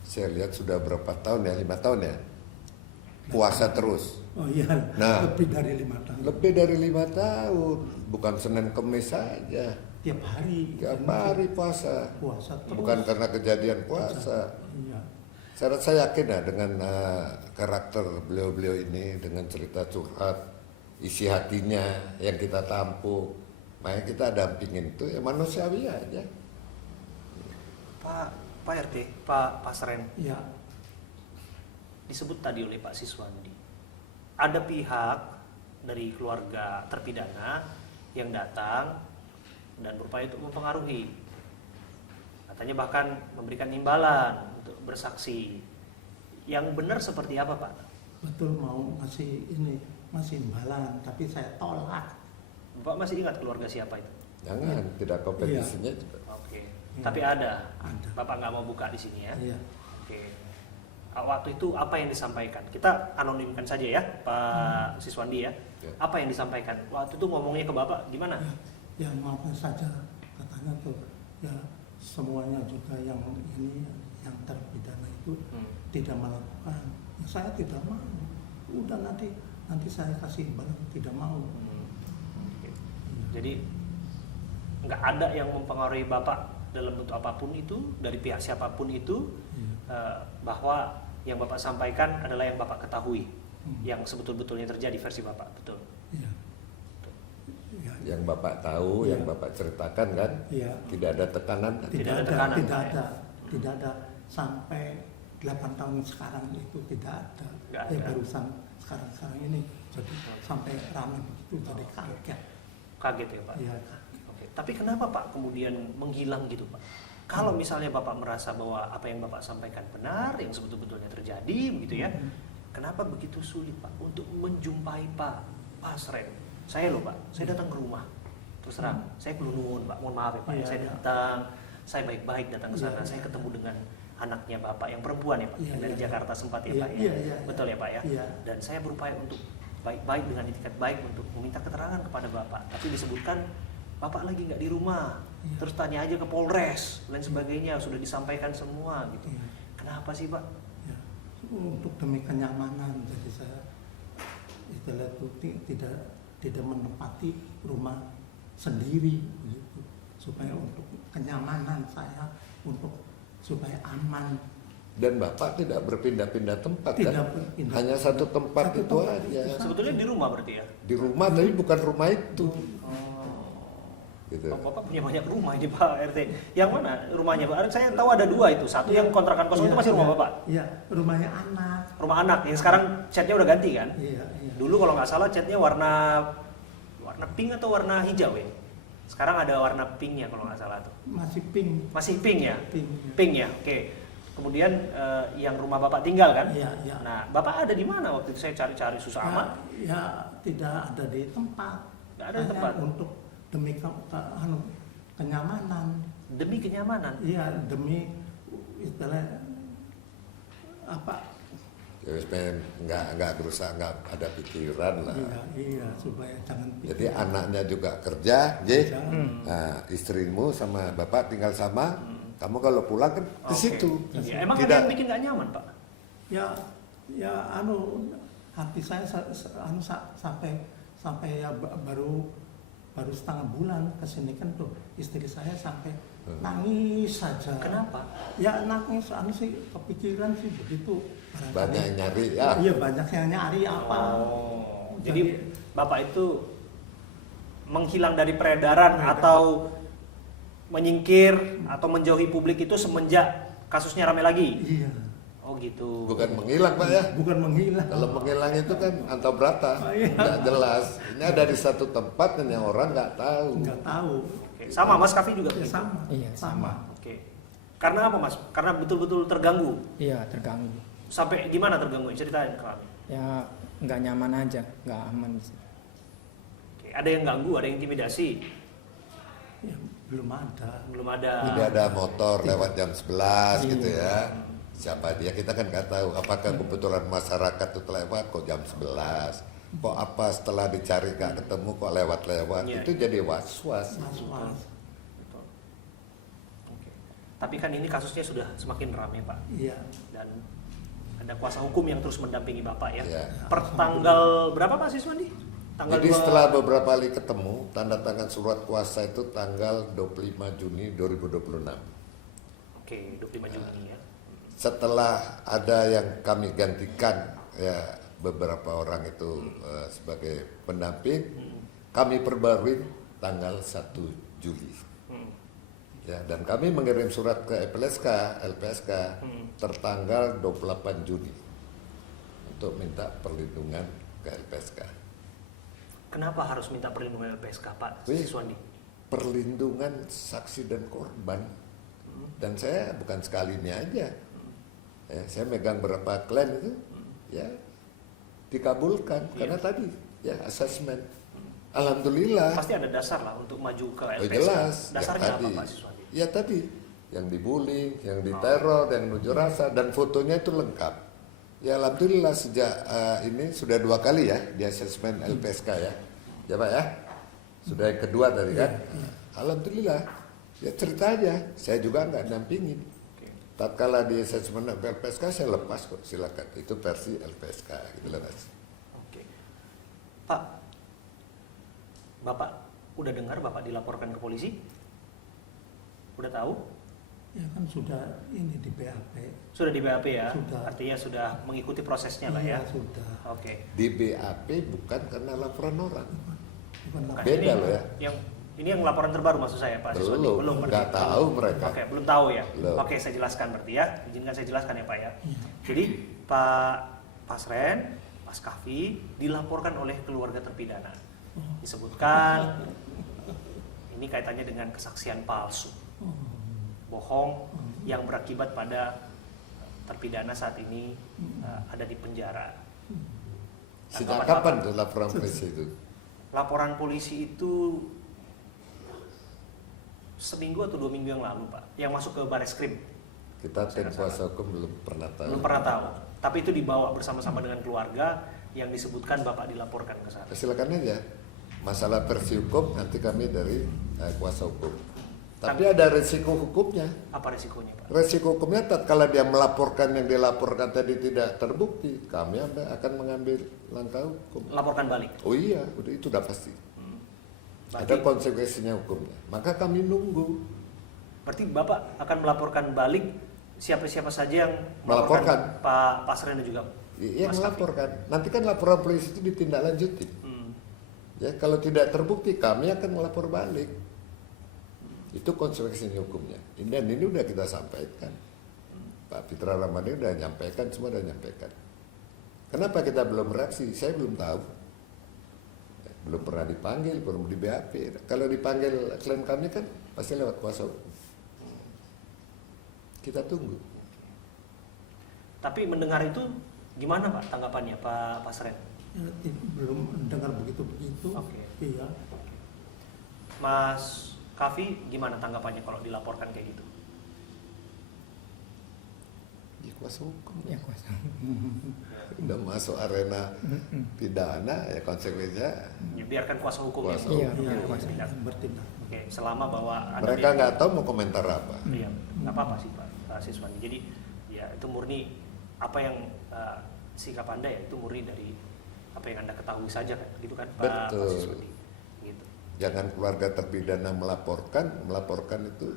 Saya lihat sudah berapa tahun ya, 5 tahun ya, puasa terus. Oh iya, Nah. lebih dari 5 tahun. Lebih dari 5 tahun, bukan Senin Kemis saja. tiap hari. Tiap hari puasa. Puasa terus. Bukan karena kejadian puasa. Iya. Saya yakin ya dengan karakter beliau-beliau ini, dengan cerita curhat, isi hatinya yang kita tampung, makanya kita dampingin itu ya manusiawi aja. Pak RT, Pak Pasren, Iya. disebut tadi oleh Pak Siswandi, ada pihak dari keluarga terpidana yang datang dan berupaya untuk mempengaruhi, katanya bahkan memberikan imbalan untuk bersaksi. Yang benar seperti apa, Pak? Betul, mau ngasih ini, ngasih imbalan, tapi saya tolak. Bapak masih ingat keluarga siapa itu? Jangan, tidak kompetisinya juga. Oke. Iya. Tapi ada. Ada. Bapak nggak mau buka di sini ya? Iya. Oke. Waktu itu apa yang disampaikan? Kita anonimkan saja ya, Pak Siswandi ya. Ya. Apa yang disampaikan? Waktu itu ngomongnya ke Bapak gimana? Ya maafkan saja, katanya tuh ya semuanya juga yang ini yang terpidana itu tidak melakukan. Ya, saya tidak mau. Udah nanti saya kasih imbalan, tidak mau. Oke. Jadi nggak ada yang mempengaruhi Bapak dalam bentuk apapun itu, dari pihak siapapun itu, bahwa yang Bapak sampaikan adalah yang Bapak ketahui, yang sebetul-betulnya terjadi versi Bapak, betul? Iya. Ya, Yang Bapak tahu, Iya. yang Bapak ceritakan kan, iya. tidak ada tekanan. Tidak ada tekanan, tidak Pak, ya? tidak ada sampai 8 tahun sekarang itu tidak ada. Nggak Ya ada. barusan sekarang ini jadi sampai ramai begitu, jadi kaget. Kaget ya Pak? Iya. Oke. Tapi kenapa Pak kemudian menghilang gitu Pak? Kalau misalnya Bapak merasa bahwa apa yang Bapak sampaikan benar, yang sebetul-betulnya terjadi begitu ya, kenapa begitu sulit Pak untuk menjumpai Pak Pasren? Saya loh Pak, saya datang ke rumah, terus terang, saya kelunun Pak, mohon maaf ya Pak, Iya, saya iya. datang, saya baik-baik datang ke sana, Iya, saya iya. ketemu dengan anaknya Bapak yang perempuan ya Pak, Iya, yang dari iya. Jakarta sempat ya Iya, Pak ya, iya, iya, betul ya Pak ya, Iya. dan saya berupaya untuk baik-baik dengan etikat baik untuk meminta keterangan kepada Bapak, tapi disebutkan Bapak lagi nggak di rumah, Iya. terus tanya aja ke Polres dan sebagainya, sudah disampaikan semua gitu. Iya. Kenapa sih Pak? Ya, untuk demi kenyamanan, jadi saya istilah itu tidak menempati rumah sendiri begitu, supaya untuk kenyamanan saya, supaya aman. Dan Bapak tidak berpindah-pindah tempat Tidak kan? berpindah. Hanya satu tempat Satu itu tempat aja. itu. Sebetulnya di rumah berarti ya? Di rumah tapi bukan rumah itu. Gitu. Oh, Bapak punya banyak rumah ini Pak RT. Yang mana rumahnya Pak? Saya tahu ada 2 itu. Satu yang kontrakan kosong itu masih rumah Bapak. Iya, rumahnya anak. Rumah anak yang sekarang catnya udah ganti kan? Iya, iya. Dulu kalau nggak salah catnya warna pink atau warna hijau ya. Sekarang ada warna pinknya kalau nggak salah tuh. Masih pink. Masih pink ya? Pink. Pink ya. Oke. Kemudian yang rumah Bapak tinggal kan? Iya, iya. Nah, Bapak ada di mana waktu itu? Saya cari-cari susah amat. Ya, tidak ada di tempat. Nggak ada di Hanya tempat. Untuk demi kenyamanan. Demi kenyamanan. Iya, demi istilah apa? Ya wis men, nggak berusaha, nggak ada pikiran lah. Iya, supaya jangan Jadi anaknya juga kerja, J. Kerja. Nah, istrimu sama bapak tinggal sama. Kamu kalau pulang kan Oke. di situ. Iya. Emang Tidak. ada yang bikin nggak nyaman Pak? ya hati saya sampai ya baru setengah bulan kesini kan tuh istri saya sampai nangis saja. Kenapa? Ya nangis, sih kepikiran sih begitu. Banyak yang nyari ya. Iya, banyak yang nyari apa. Oh, jadi Bapak itu menghilang dari peredaran atau menyingkir atau menjauhi publik itu semenjak kasusnya ramai lagi? Iya, Oh gitu. Bukan menghilang Pak ya. bukan menghilang. Kalau menghilang itu kan antabrata, Oh, iya. nggak jelas. Ini ada di satu tempat dan yang orang nggak tahu. Nggak tahu. Oke. Sama Mas Kafi juga Ya, begitu? sama. Iya, sama. Oke. Karena apa Mas? Karena betul-betul terganggu. Iya, terganggu. Sampai gimana terganggu? Ceritain ke kami. Ya nggak nyaman aja, nggak aman. Oke. Ada yang ganggu, ada yang intimidasi. Ya, belum ada. Belum ada. Jadi ada motor lewat jam 11 Iya. gitu ya. Siapa dia kita kan nggak tahu. Apakah kebetulan masyarakat itu lewat kok jam 11. Kok apa setelah dicari nggak ketemu kok lewat-lewat. Iya. Itu jadi was-was. Was-was. Betul. Oke. Tapi kan ini kasusnya sudah semakin ramai Pak. Iya. Dan ada kuasa hukum yang terus mendampingi Bapak ya. Iya. Per tanggal berapa Pak Siswandi? Tanggal Jadi 2 setelah beberapa kali ketemu, tanda tangan surat kuasa itu tanggal 25 Juni 2026. Oke, 25 Juni ya. Setelah ada yang kami gantikan, ya beberapa orang itu sebagai pendamping, kami perbarui tanggal 1 Juli. Ya, dan kami mengirim surat ke LPSK tertanggal 28 Juni untuk minta perlindungan ke LPSK. Kenapa harus minta perlindungan LPSK, Pak Wih. Siswandi? Perlindungan saksi dan korban. Dan saya bukan sekali ini aja. Ya, saya megang berapa klaim itu, ya dikabulkan karena tadi ya asesmen. Alhamdulillah. Pasti ada dasar lah untuk maju ke Oh, LPSK. jelas. Dasarnya Ya, apa, tadi. Pak Siswandi? Ya tadi, yang dibully, yang diteror, yang unjuk rasa, dan fotonya itu lengkap. Ya alhamdulillah sejak ini sudah 2 kali ya di asesmen LPSK ya. Ya Pak ya, sudah yang kedua tadi kan. Alhamdulillah, ya cerita aja. Saya juga nggak dampingin. Oke. Tatkala di asesmen LPSK saya lepas kok, silakan. Itu versi LPSK gitu loh Mas. Oke. Pak, Bapak udah dengar Bapak dilaporkan ke polisi? Udah tahu? Ya kan sudah ini di BAP. Sudah di BAP ya? Sudah. Artinya sudah mengikuti prosesnya lah ya? Iya, sudah. Oke. Di BAP bukan karena laporan orang. Bukan Bukan, Beda ini loh ya. Ini yang laporan terbaru maksud saya Pak Siswandi? Belum, berarti? nggak tahu mereka. Oke, belum tahu ya? Belum. Oke, saya jelaskan berarti ya. Izinkan saya jelaskan ya Pak ya. Iya. Jadi Pak Pasren, Mas Kavi dilaporkan oleh keluarga terpidana. Disebutkan ini kaitannya dengan kesaksian palsu, bohong yang berakibat pada terpidana saat ini ada di penjara. Sejak Tanggapan kapan Bapak? tuh laporan polisi itu? Laporan polisi itu seminggu atau 2 minggu yang lalu Pak, yang masuk ke Bareskrim. Kita tim Saya kuasa hukum belum pernah tahu. Belum pernah tahu, tapi itu dibawa bersama-sama dengan keluarga yang disebutkan Bapak dilaporkan ke sana. Silakan aja. Masalah versi hukum nanti kami dari kuasa hukum. Tapi ada resiko hukumnya. Apa resikonya Pak? Resiko hukumnya tatkala dia melaporkan yang dilaporkan tadi tidak terbukti, kami akan mengambil langkah hukum. Laporkan balik. Oh iya, itu udah pasti. Berarti, Ada konsekuensinya hukumnya. Maka kami nunggu berarti Bapak akan melaporkan balik siapa-siapa saja yang Melaporkan. Pak Pasren dan juga yang Mas Kavi. melaporkan. Nanti kan laporan polisi itu ditindaklanjuti. Ya, kalau tidak terbukti kami akan melapor balik. Itu konsekuensinya hukumnya. Dan ini udah kita sampaikan. Pak Fitra Ramadhani udah nyampaikan, semua udah nyampaikan. Kenapa kita belum reaksi? Saya belum tahu. Belum pernah dipanggil, belum di BAP. Kalau dipanggil klien kami kan pasti lewat kuasa hukum. Kita tunggu. Tapi mendengar itu gimana Pak tanggapannya Pak Pasren? Ya, belum dengar begitu-begitu. Oke. Iya. Mas Kavi gimana tanggapannya kalau dilaporkan kayak gitu? Ya, kuasa hukum. Ya kuasa. Udah masuk arena pidana, ya konsekuensinya. Ya, biarkan kuasa hukum Kuasa yang hukum. Iya, yang kuasa bertindak. yang bertindak. Oke, selama bahwa ada Mereka nggak tahu mau komentar apa. Iya, nggak apa-apa sih Pak Siswani. Jadi ya itu murni apa yang sikap Anda ya itu murni dari apa yang Anda ketahui saja kan, gitu kan Pak Betul. Siswani. Gitu. Jangan keluarga terpidana melaporkan itu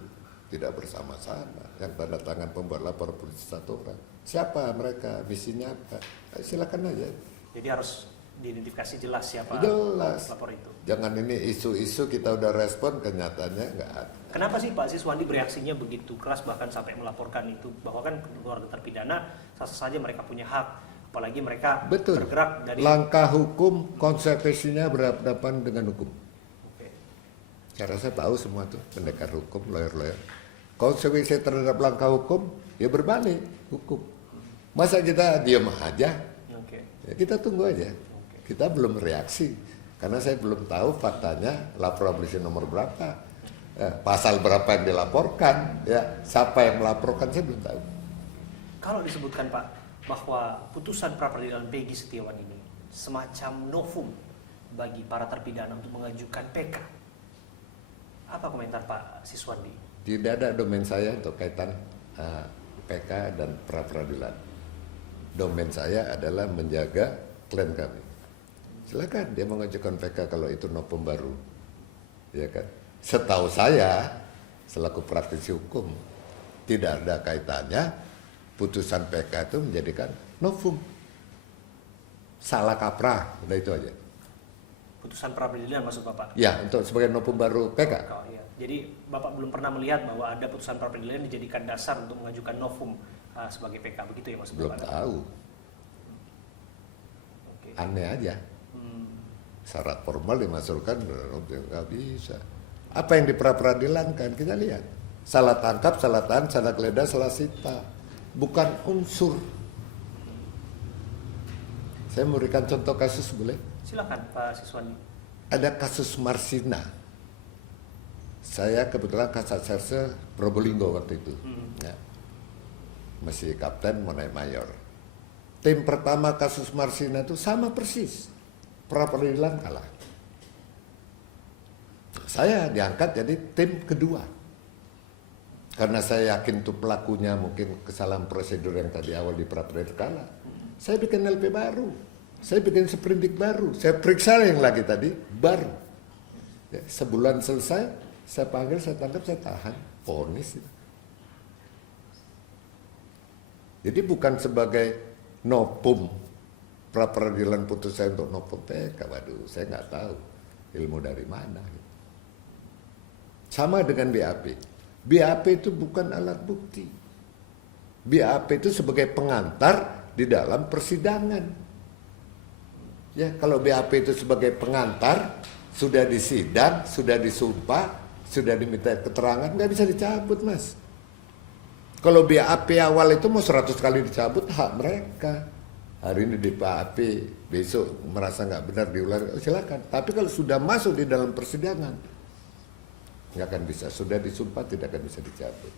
tidak bersama-sama. Yang tanda tangan pembuat lapor polisi 1 orang. Siapa mereka, misinya apa? Silakan aja. Jadi harus diidentifikasi jelas siapa Jelas. lapor itu. Jangan ini isu-isu kita udah respon, kenyataannya nggak ada. Kenapa sih Pak Siswandi bereaksinya begitu keras bahkan sampai melaporkan itu bahwa kan keluarga terpidana sah-sah saja mereka punya hak, apalagi mereka Betul. bergerak dari Langkah hukum, konsekuensinya berhadapan dengan hukum. Oke. Saya rasa tahu semua tuh pendekar hukum, lawyer-lawyer. Konsekuensi terhadap langkah hukum, ya berbalik hukum. Masa kita diam aja? Oke. Ya, kita tunggu aja. Oke. Kita belum reaksi karena saya belum tahu faktanya laporan polisi nomor berapa, pasal berapa yang dilaporkan, ya siapa yang melaporkan saya belum tahu. Kalau disebutkan Pak bahwa putusan pra peradilan Peggy Setiawan ini semacam novum bagi para terpidana untuk mengajukan PK. Apa komentar Pak Siswandi? Tidak ada domain saya untuk kaitan PK dan pra peradilan. Domain saya adalah menjaga klien kami. Silakan dia mengajukan PK kalau itu novum baru, ya kan? Setahu saya selaku praktisi hukum tidak ada kaitannya putusan PK itu menjadikan novum. Salah kaprah, udah itu aja. Putusan pra peradilan maksud Bapak? Ya, untuk sebagai novum baru PK. Oh, iya. Jadi Bapak belum pernah melihat bahwa ada putusan pra peradilan yang dijadikan dasar untuk mengajukan novum sebagai PK, begitu ya maksud Belum Bapak? tahu, Oke. aneh aja. Hmm. Syarat formal dimasukkan, nggak bisa. Apa yang di pra peradilan kan kita lihat. Salah tangkap, salah tahan, salah geledah, salah sita. Bukan unsur. Saya memberikan contoh kasus boleh? Silakan Pak Siswandi. Ada kasus Marsina. Saya kebetulan kasat serse Probolinggo waktu itu. Ya. Masih kapten mau naik mayor. Tim pertama kasus Marsina itu sama persis. Pra peradilan kalah. Saya diangkat jadi tim kedua. Karena saya yakin tuh pelakunya mungkin kesalahan prosedur yang tadi awal di pra peradilan kalah. Saya bikin LP baru. Saya bikin sprindik baru. Saya periksa yang lagi tadi baru. Ya, sebulan selesai, saya panggil, saya tangkap, saya tahan. Vonis. Jadi bukan sebagai novum pra peradilan putus saya untuk novum PK. Waduh, saya nggak tahu ilmu dari mana. Sama dengan BAP. BAP itu bukan alat bukti. BAP itu sebagai pengantar di dalam persidangan. Ya, kalau BAP itu sebagai pengantar, sudah disidang, sudah disumpah, sudah diminta keterangan, nggak bisa dicabut, Mas. Kalau BAP awal itu mau 100 kali dicabut, hak mereka. Hari ini di BAP, besok merasa nggak benar diulang, silakan. Tapi kalau sudah masuk di dalam persidangan, nggak akan bisa. Sudah disumpah, tidak akan bisa dicabut.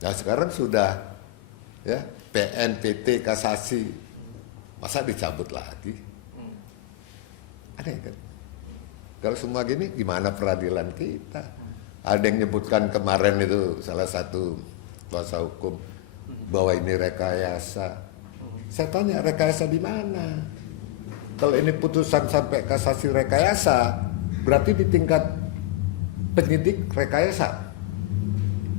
Nah sekarang sudah, ya PN, PT, kasasi, masa dicabut lagi? Aneh kan? Kalau semua gini, gimana peradilan kita? Ada yang nyebutkan kemarin itu salah satu kuasa hukum bahwa ini rekayasa. Saya tanya rekayasa di mana? Kalau ini putusan sampai kasasi rekayasa, berarti di tingkat penyidik rekayasa,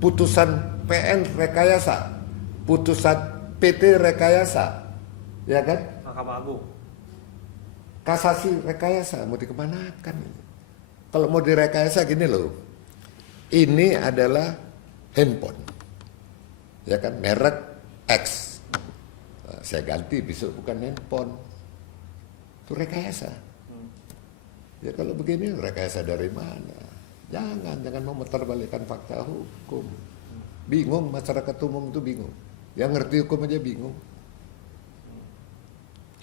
putusan PN rekayasa, putusan PT rekayasa, ya kan? Mahkamah Agung. Kasasi rekayasa mau dikemanakan? Kalau mau direkayasa gini loh, ini adalah handphone, ya kan, merek X. Nah, saya ganti besok bukan handphone, itu rekayasa. Ya kalau begini rekayasa dari mana? Jangan memutarbalikkan fakta hukum. Bingung masyarakat umum itu bingung. Yang ngerti hukum aja bingung.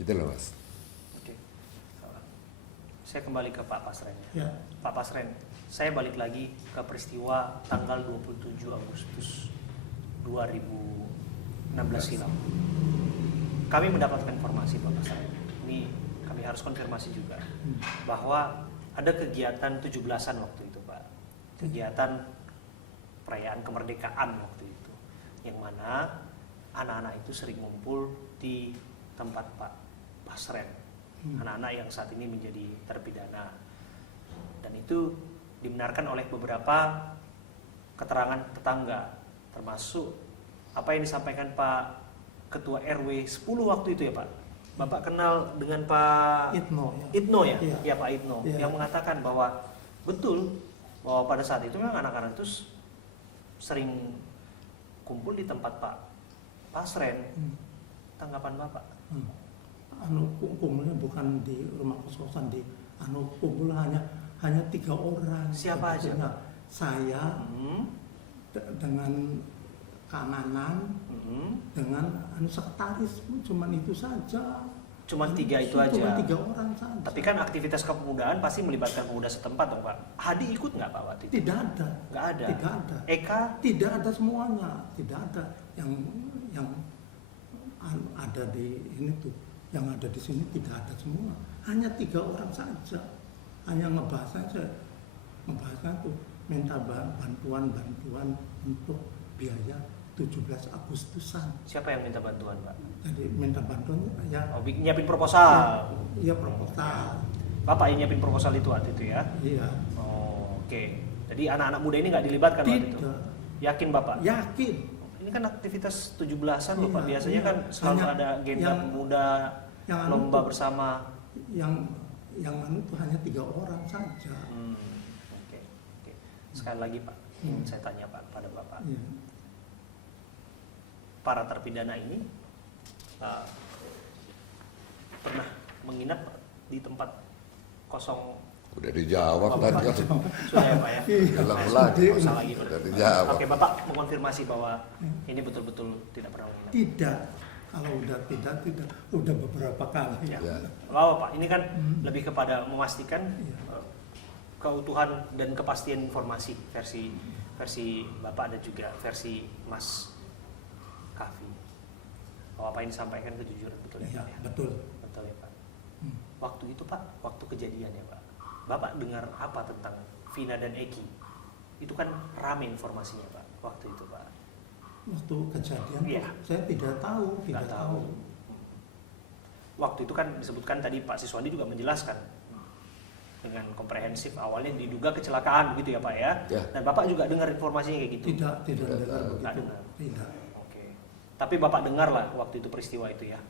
Gitu loh Mas. Saya kembali ke Pak Pasren. Ya. Pak Pasren, saya balik lagi ke peristiwa tanggal 27 Agustus 2016 silam. Kami mendapatkan informasi Pak Pasren, ini kami harus konfirmasi juga, bahwa ada kegiatan 17-an waktu itu Pak. Kegiatan perayaan kemerdekaan waktu itu, yang mana anak-anak itu sering ngumpul di tempat Pak Pasren. Anak-anak yang saat ini menjadi terpidana, dan itu dibenarkan oleh beberapa keterangan tetangga, termasuk apa yang disampaikan Pak Ketua RW 10 waktu itu ya Pak. Bapak kenal dengan Pak Itno ya. Itno ya? Iya. Ya Pak Itno, Iya. yang mengatakan bahwa betul bahwa pada saat itu memang anak-anak itu sering kumpul di tempat Pak Pasren. Tanggapan Bapak? Kumpulnya bukan di rumah kos-kosan, di kumpul hanya 3 orang. Siapa aja, Sebetulnya. Pak? Saya dengan Kananan, dengan sekretaris, cuman itu saja. Cuma 3 itu Cuma aja. 3 orang saja. Tapi kan aktivitas kepemudaan pasti melibatkan pemuda setempat dong Pak. Hadi ikut nggak Pak waktu itu? Tidak ada. Nggak ada. Tidak ada. Eka? Tidak ada semuanya. Tidak ada yang ada di ini tuh. Yang ada di sini tidak ada semua. Hanya 3 orang saja. Hanya ngebahasnya tuh minta bantuan untuk biaya 17 Agustusan. Siapa yang minta bantuan, Pak? Jadi minta bantuan ya, Oh, nyiapin proposal. iya proposal. Bapak yang nyiapin proposal itu waktu itu ya? Iya. Oh, oke. Jadi anak-anak muda ini nggak dilibatkan waktu itu? Tidak. Yakin Bapak? Yakin. Ini kan aktivitas 17-an loh Pak. Iya, Biasanya iya. kan selalu Hanya ada agenda yang- pemuda, yang anu lomba tuh- bersama. Yang anu itu hanya 3 orang saja. Oke, oke. Sekali lagi Pak, ingin saya tanya Pak pada Bapak. Iya. Para terpidana ini pernah menginap di tempat kosong? Udah dijawab Oh, tadi Bapak. kan. Sudah ya Pak ya? Ulang Nah, lagi. nggak usah lagi. Udah dijawab. Oke, Bapak mengonfirmasi bahwa ini betul-betul tidak pernah menginap. Tidak. Kalau udah tidak, udah beberapa kali. Ya. Ya. Wow, Pak, ini kan lebih kepada memastikan Iya. keutuhan dan kepastian informasi versi Bapak dan juga versi Mas Kavi. Bahwa apa yang disampaikan kejujuran, betul ya Iya, Pak? Ya? betul. Betul ya Pak. Hmm. Waktu itu Pak, waktu kejadian ya Pak, Bapak dengar apa tentang Vina dan Eki? Itu kan rame informasinya Pak, waktu itu Pak. Waktu kejadian Iya. saya tidak tahu, Nggak tahu. Waktu itu kan disebutkan tadi Pak Siswandi juga menjelaskan dengan komprehensif, awalnya diduga kecelakaan begitu ya Pak ya. Ya. Dan Bapak juga dengar informasinya kayak gitu. Tidak Tidak dengar tahu. Nggak begitu. dengar. Tidak. Oke. Tapi Bapak dengar lah waktu itu peristiwa itu ya.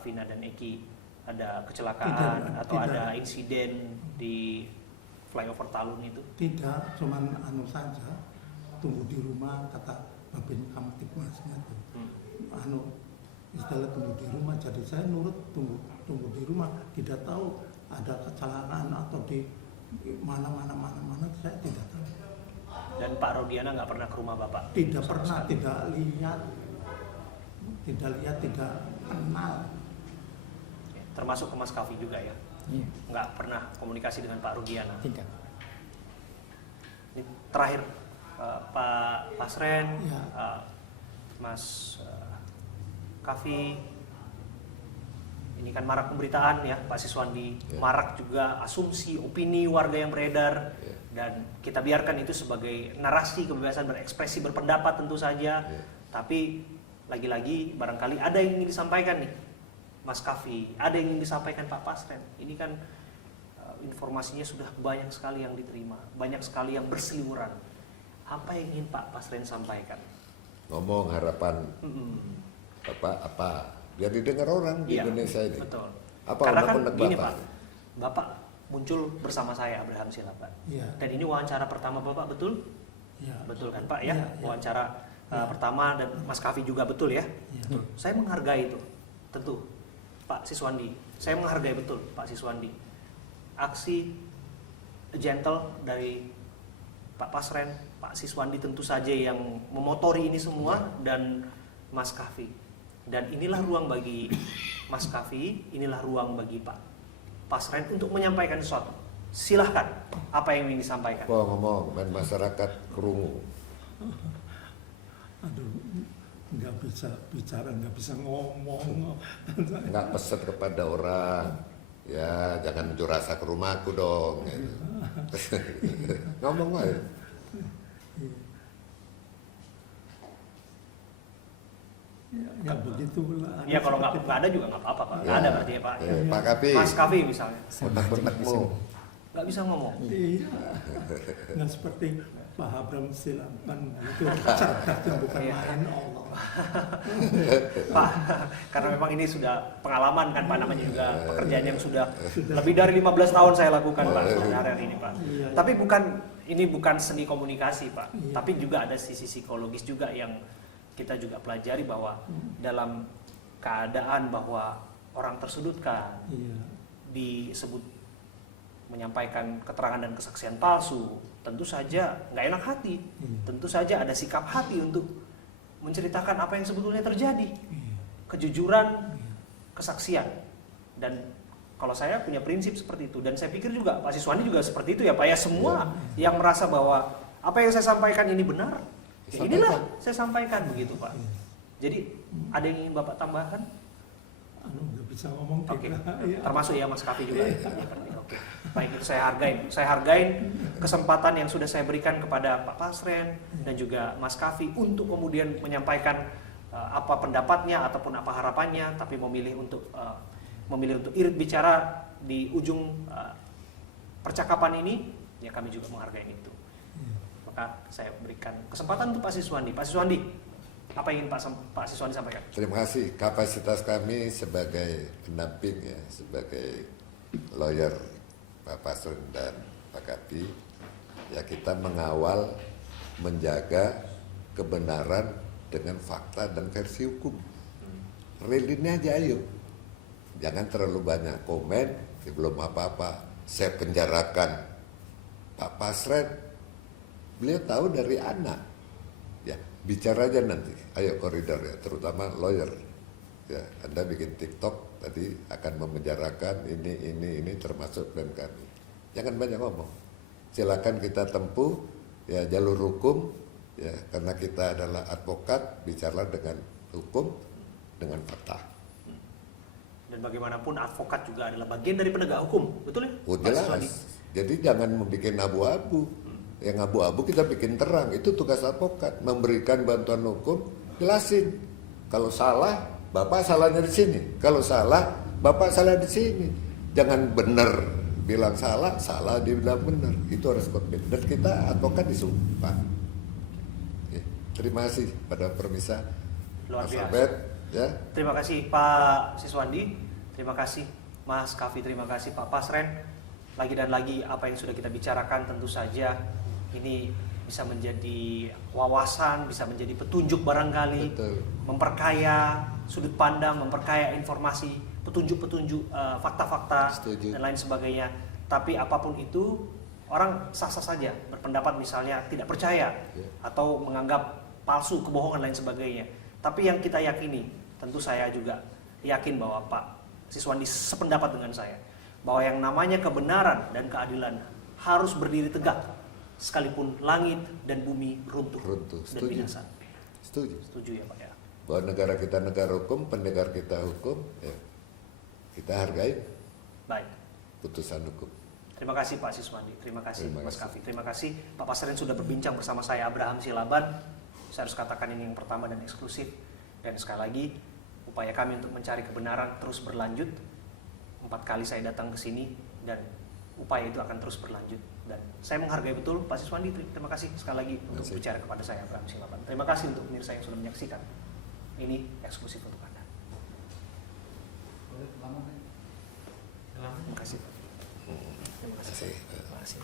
Vina dan Eki ada kecelakaan Tidak, atau tidak. ada insiden di flyover Talun itu. Tidak, cuman anu saja. Tunggu di rumah kata Babin Kamtipmasnya tuh. Anu istilah tunggu di rumah, jadi saya nurut tunggu di rumah. Tidak tahu ada kecelakaan atau di mana saya tidak tahu. Dan Pak Rodiana nggak pernah ke rumah Bapak? Tidak Sama pernah, sekali. tidak kenal. Oke. Termasuk ke Mas Kavi juga ya? Iya, Nggak pernah komunikasi dengan Pak Rodiana? tidak. Ini terakhir Pak Pasren, Ya. Mas Kavi, ini kan marak pemberitaan ya Pak Siswandi, Ya. marak juga asumsi, opini warga yang beredar, Ya. dan kita biarkan itu sebagai narasi kebebasan berekspresi berpendapat tentu saja, Ya. tapi lagi-lagi barangkali ada yang ingin disampaikan nih Mas Kavi, ada yang ingin disampaikan Pak Pasren. Ini kan informasinya sudah banyak sekali yang diterima, banyak sekali yang berseliweran. Apa yang ingin Pak Pasren sampaikan? Ngomong harapan Bapak apa? Biar didengar orang di Iya, Indonesia ini. betul. Apa Karena kan unek-unek gini Bapak? Pak, Bapak muncul bersama saya Abraham Silaban. Iya. Dan ini wawancara pertama Bapak, betul? Ya. Betul kan Pak ya? Iya, iya. Wawancara Iya. pertama, dan Mas Kavi juga betul ya? Iya. Saya menghargai itu, tentu Pak Siswandi. Saya menghargai betul Pak Siswandi. Aksi gentle dari Pak Pasren, Pak Siswandi tentu saja yang memotori ini semua, dan Mas Kavi. Dan inilah ruang bagi Mas Kavi, inilah ruang bagi Pak Pasren untuk menyampaikan sesuatu. Silahkan, apa yang ingin disampaikan? Ngomong, main masyarakat kerungu. Aduh, nggak bisa bicara, nggak bisa ngomong. Nggak pesan kepada orang. Ya, jangan unjuk rasa ke rumahku dong. Ngomong aja. Ya begitulah. Ya kalau nggak ada juga nggak apa-apa Pak. Nggak ada berarti ya Pak. Pak Kapi, Mas Kavi misalnya, otak-otakmu. nggak bisa ngomong. Iya, nggak seperti Pak Abraham Silaban itu cerdasnya bukan Iya. main Allah. Pak, karena memang ini sudah pengalaman kan Pak, namanya juga pekerjaan yang sudah lebih dari 15 tahun saya lakukan Pak hari ini Pak. Iya. Tapi ini bukan seni komunikasi Pak, Iya. tapi juga ada sisi psikologis juga yang kita juga pelajari, bahwa dalam keadaan bahwa orang tersudutkan, Iya. disebut menyampaikan keterangan dan kesaksian palsu, tentu saja nggak enak hati, tentu saja ada sikap hati untuk menceritakan apa yang sebetulnya terjadi, Iya. kejujuran, kesaksian. Dan kalau saya punya prinsip seperti itu, dan saya pikir juga Pak Siswandi juga seperti itu ya Pak ya, semua yang merasa bahwa apa yang saya sampaikan ini benar, ya inilah saya sampaikan begitu Pak. Jadi ada yang ingin Bapak tambahkan? nggak bisa ngomong Oke, tiga. Iya. termasuk ya Mas Kavi juga. Oke, baik, itu saya hargain. Saya hargain kesempatan yang sudah saya berikan kepada Pak Pasren dan juga Mas Kavi untuk kemudian menyampaikan apa pendapatnya ataupun apa harapannya, tapi memilih untuk irit bicara di ujung percakapan ini, ya kami juga menghargai itu. Maka saya berikan kesempatan untuk Pak Siswandi. Pak Siswandi, apa yang ingin Pak Siswandi sampaikan? Terima kasih. Kapasitas kami sebagai pendamping ya, sebagai lawyer Pak Pasren dan Pak Kapi, ya kita mengawal, menjaga kebenaran dengan fakta dan versi hukum. Real ini aja ayo. Jangan terlalu banyak komen, belum apa-apa. Saya penjarakan Pak Pasren, beliau tahu dari anak. Ya, bicara aja nanti. Ayo koridor ya, terutama lawyer. Ya, Anda bikin TikTok tadi akan memenjarakan ini termasuk klien kami. Jangan banyak ngomong. Silakan kita tempuh ya jalur hukum ya, karena kita adalah advokat, bicara dengan hukum, dengan fakta. Dan bagaimanapun advokat juga adalah bagian dari penegak hukum, betul ya? Oh Pak Siswandi? jelas. Jadi jangan membuat abu-abu. Yang abu-abu kita bikin terang. Itu tugas advokat, memberikan bantuan hukum, jelasin. Kalau salah, Bapak salahnya di sini. Kalau salah, Bapak salah di sini. Jangan benar bilang salah, salah dibilang benar. Itu harus komit. Dan kita advokat disumpah. Oke. Terima kasih pada permisa. Luar Mas biasa. Albert, ya. Terima kasih Pak Siswandi, terima kasih Mas Kavi, terima kasih Pak Pasren. Lagi dan lagi apa yang sudah kita bicarakan tentu saja ini bisa menjadi wawasan, bisa menjadi petunjuk barangkali, Betul. memperkaya sudut pandang, memperkaya informasi, petunjuk-petunjuk, fakta-fakta Setuju. dan lain sebagainya. Tapi apapun itu, orang sah-sah saja berpendapat misalnya tidak percaya Ya. atau menganggap palsu, kebohongan lain sebagainya. Tapi yang kita yakini, tentu saya juga yakin bahwa Pak Siswandi sependapat dengan saya, bahwa yang namanya kebenaran dan keadilan harus berdiri tegak sekalipun langit dan bumi runtuh, Runtuh. dan Setuju. binasa. Setuju. Setuju ya Pak ya? Bahwa negara kita negara hukum, pendengar kita hukum, ya. Kita hargai Baik. putusan hukum. Terima kasih Pak Siswandi, terima kasih Terima Mas kasih. Kavi, terima kasih Pak Pasren sudah berbincang bersama saya, Abraham Silaban. Saya harus katakan ini yang pertama dan eksklusif. Dan sekali lagi, upaya kami untuk mencari kebenaran terus berlanjut. 4 kali saya datang ke sini dan upaya itu akan terus berlanjut. Dan saya menghargai betul Pak Siswandi, terima kasih sekali lagi untuk Terima kasih. bicara kepada saya, Abraham Silaban. Terima kasih untuk pemirsa yang sudah menyaksikan. Ini eksklusif untuk Anda. Terima kasih. Terima kasih. Terima kasih.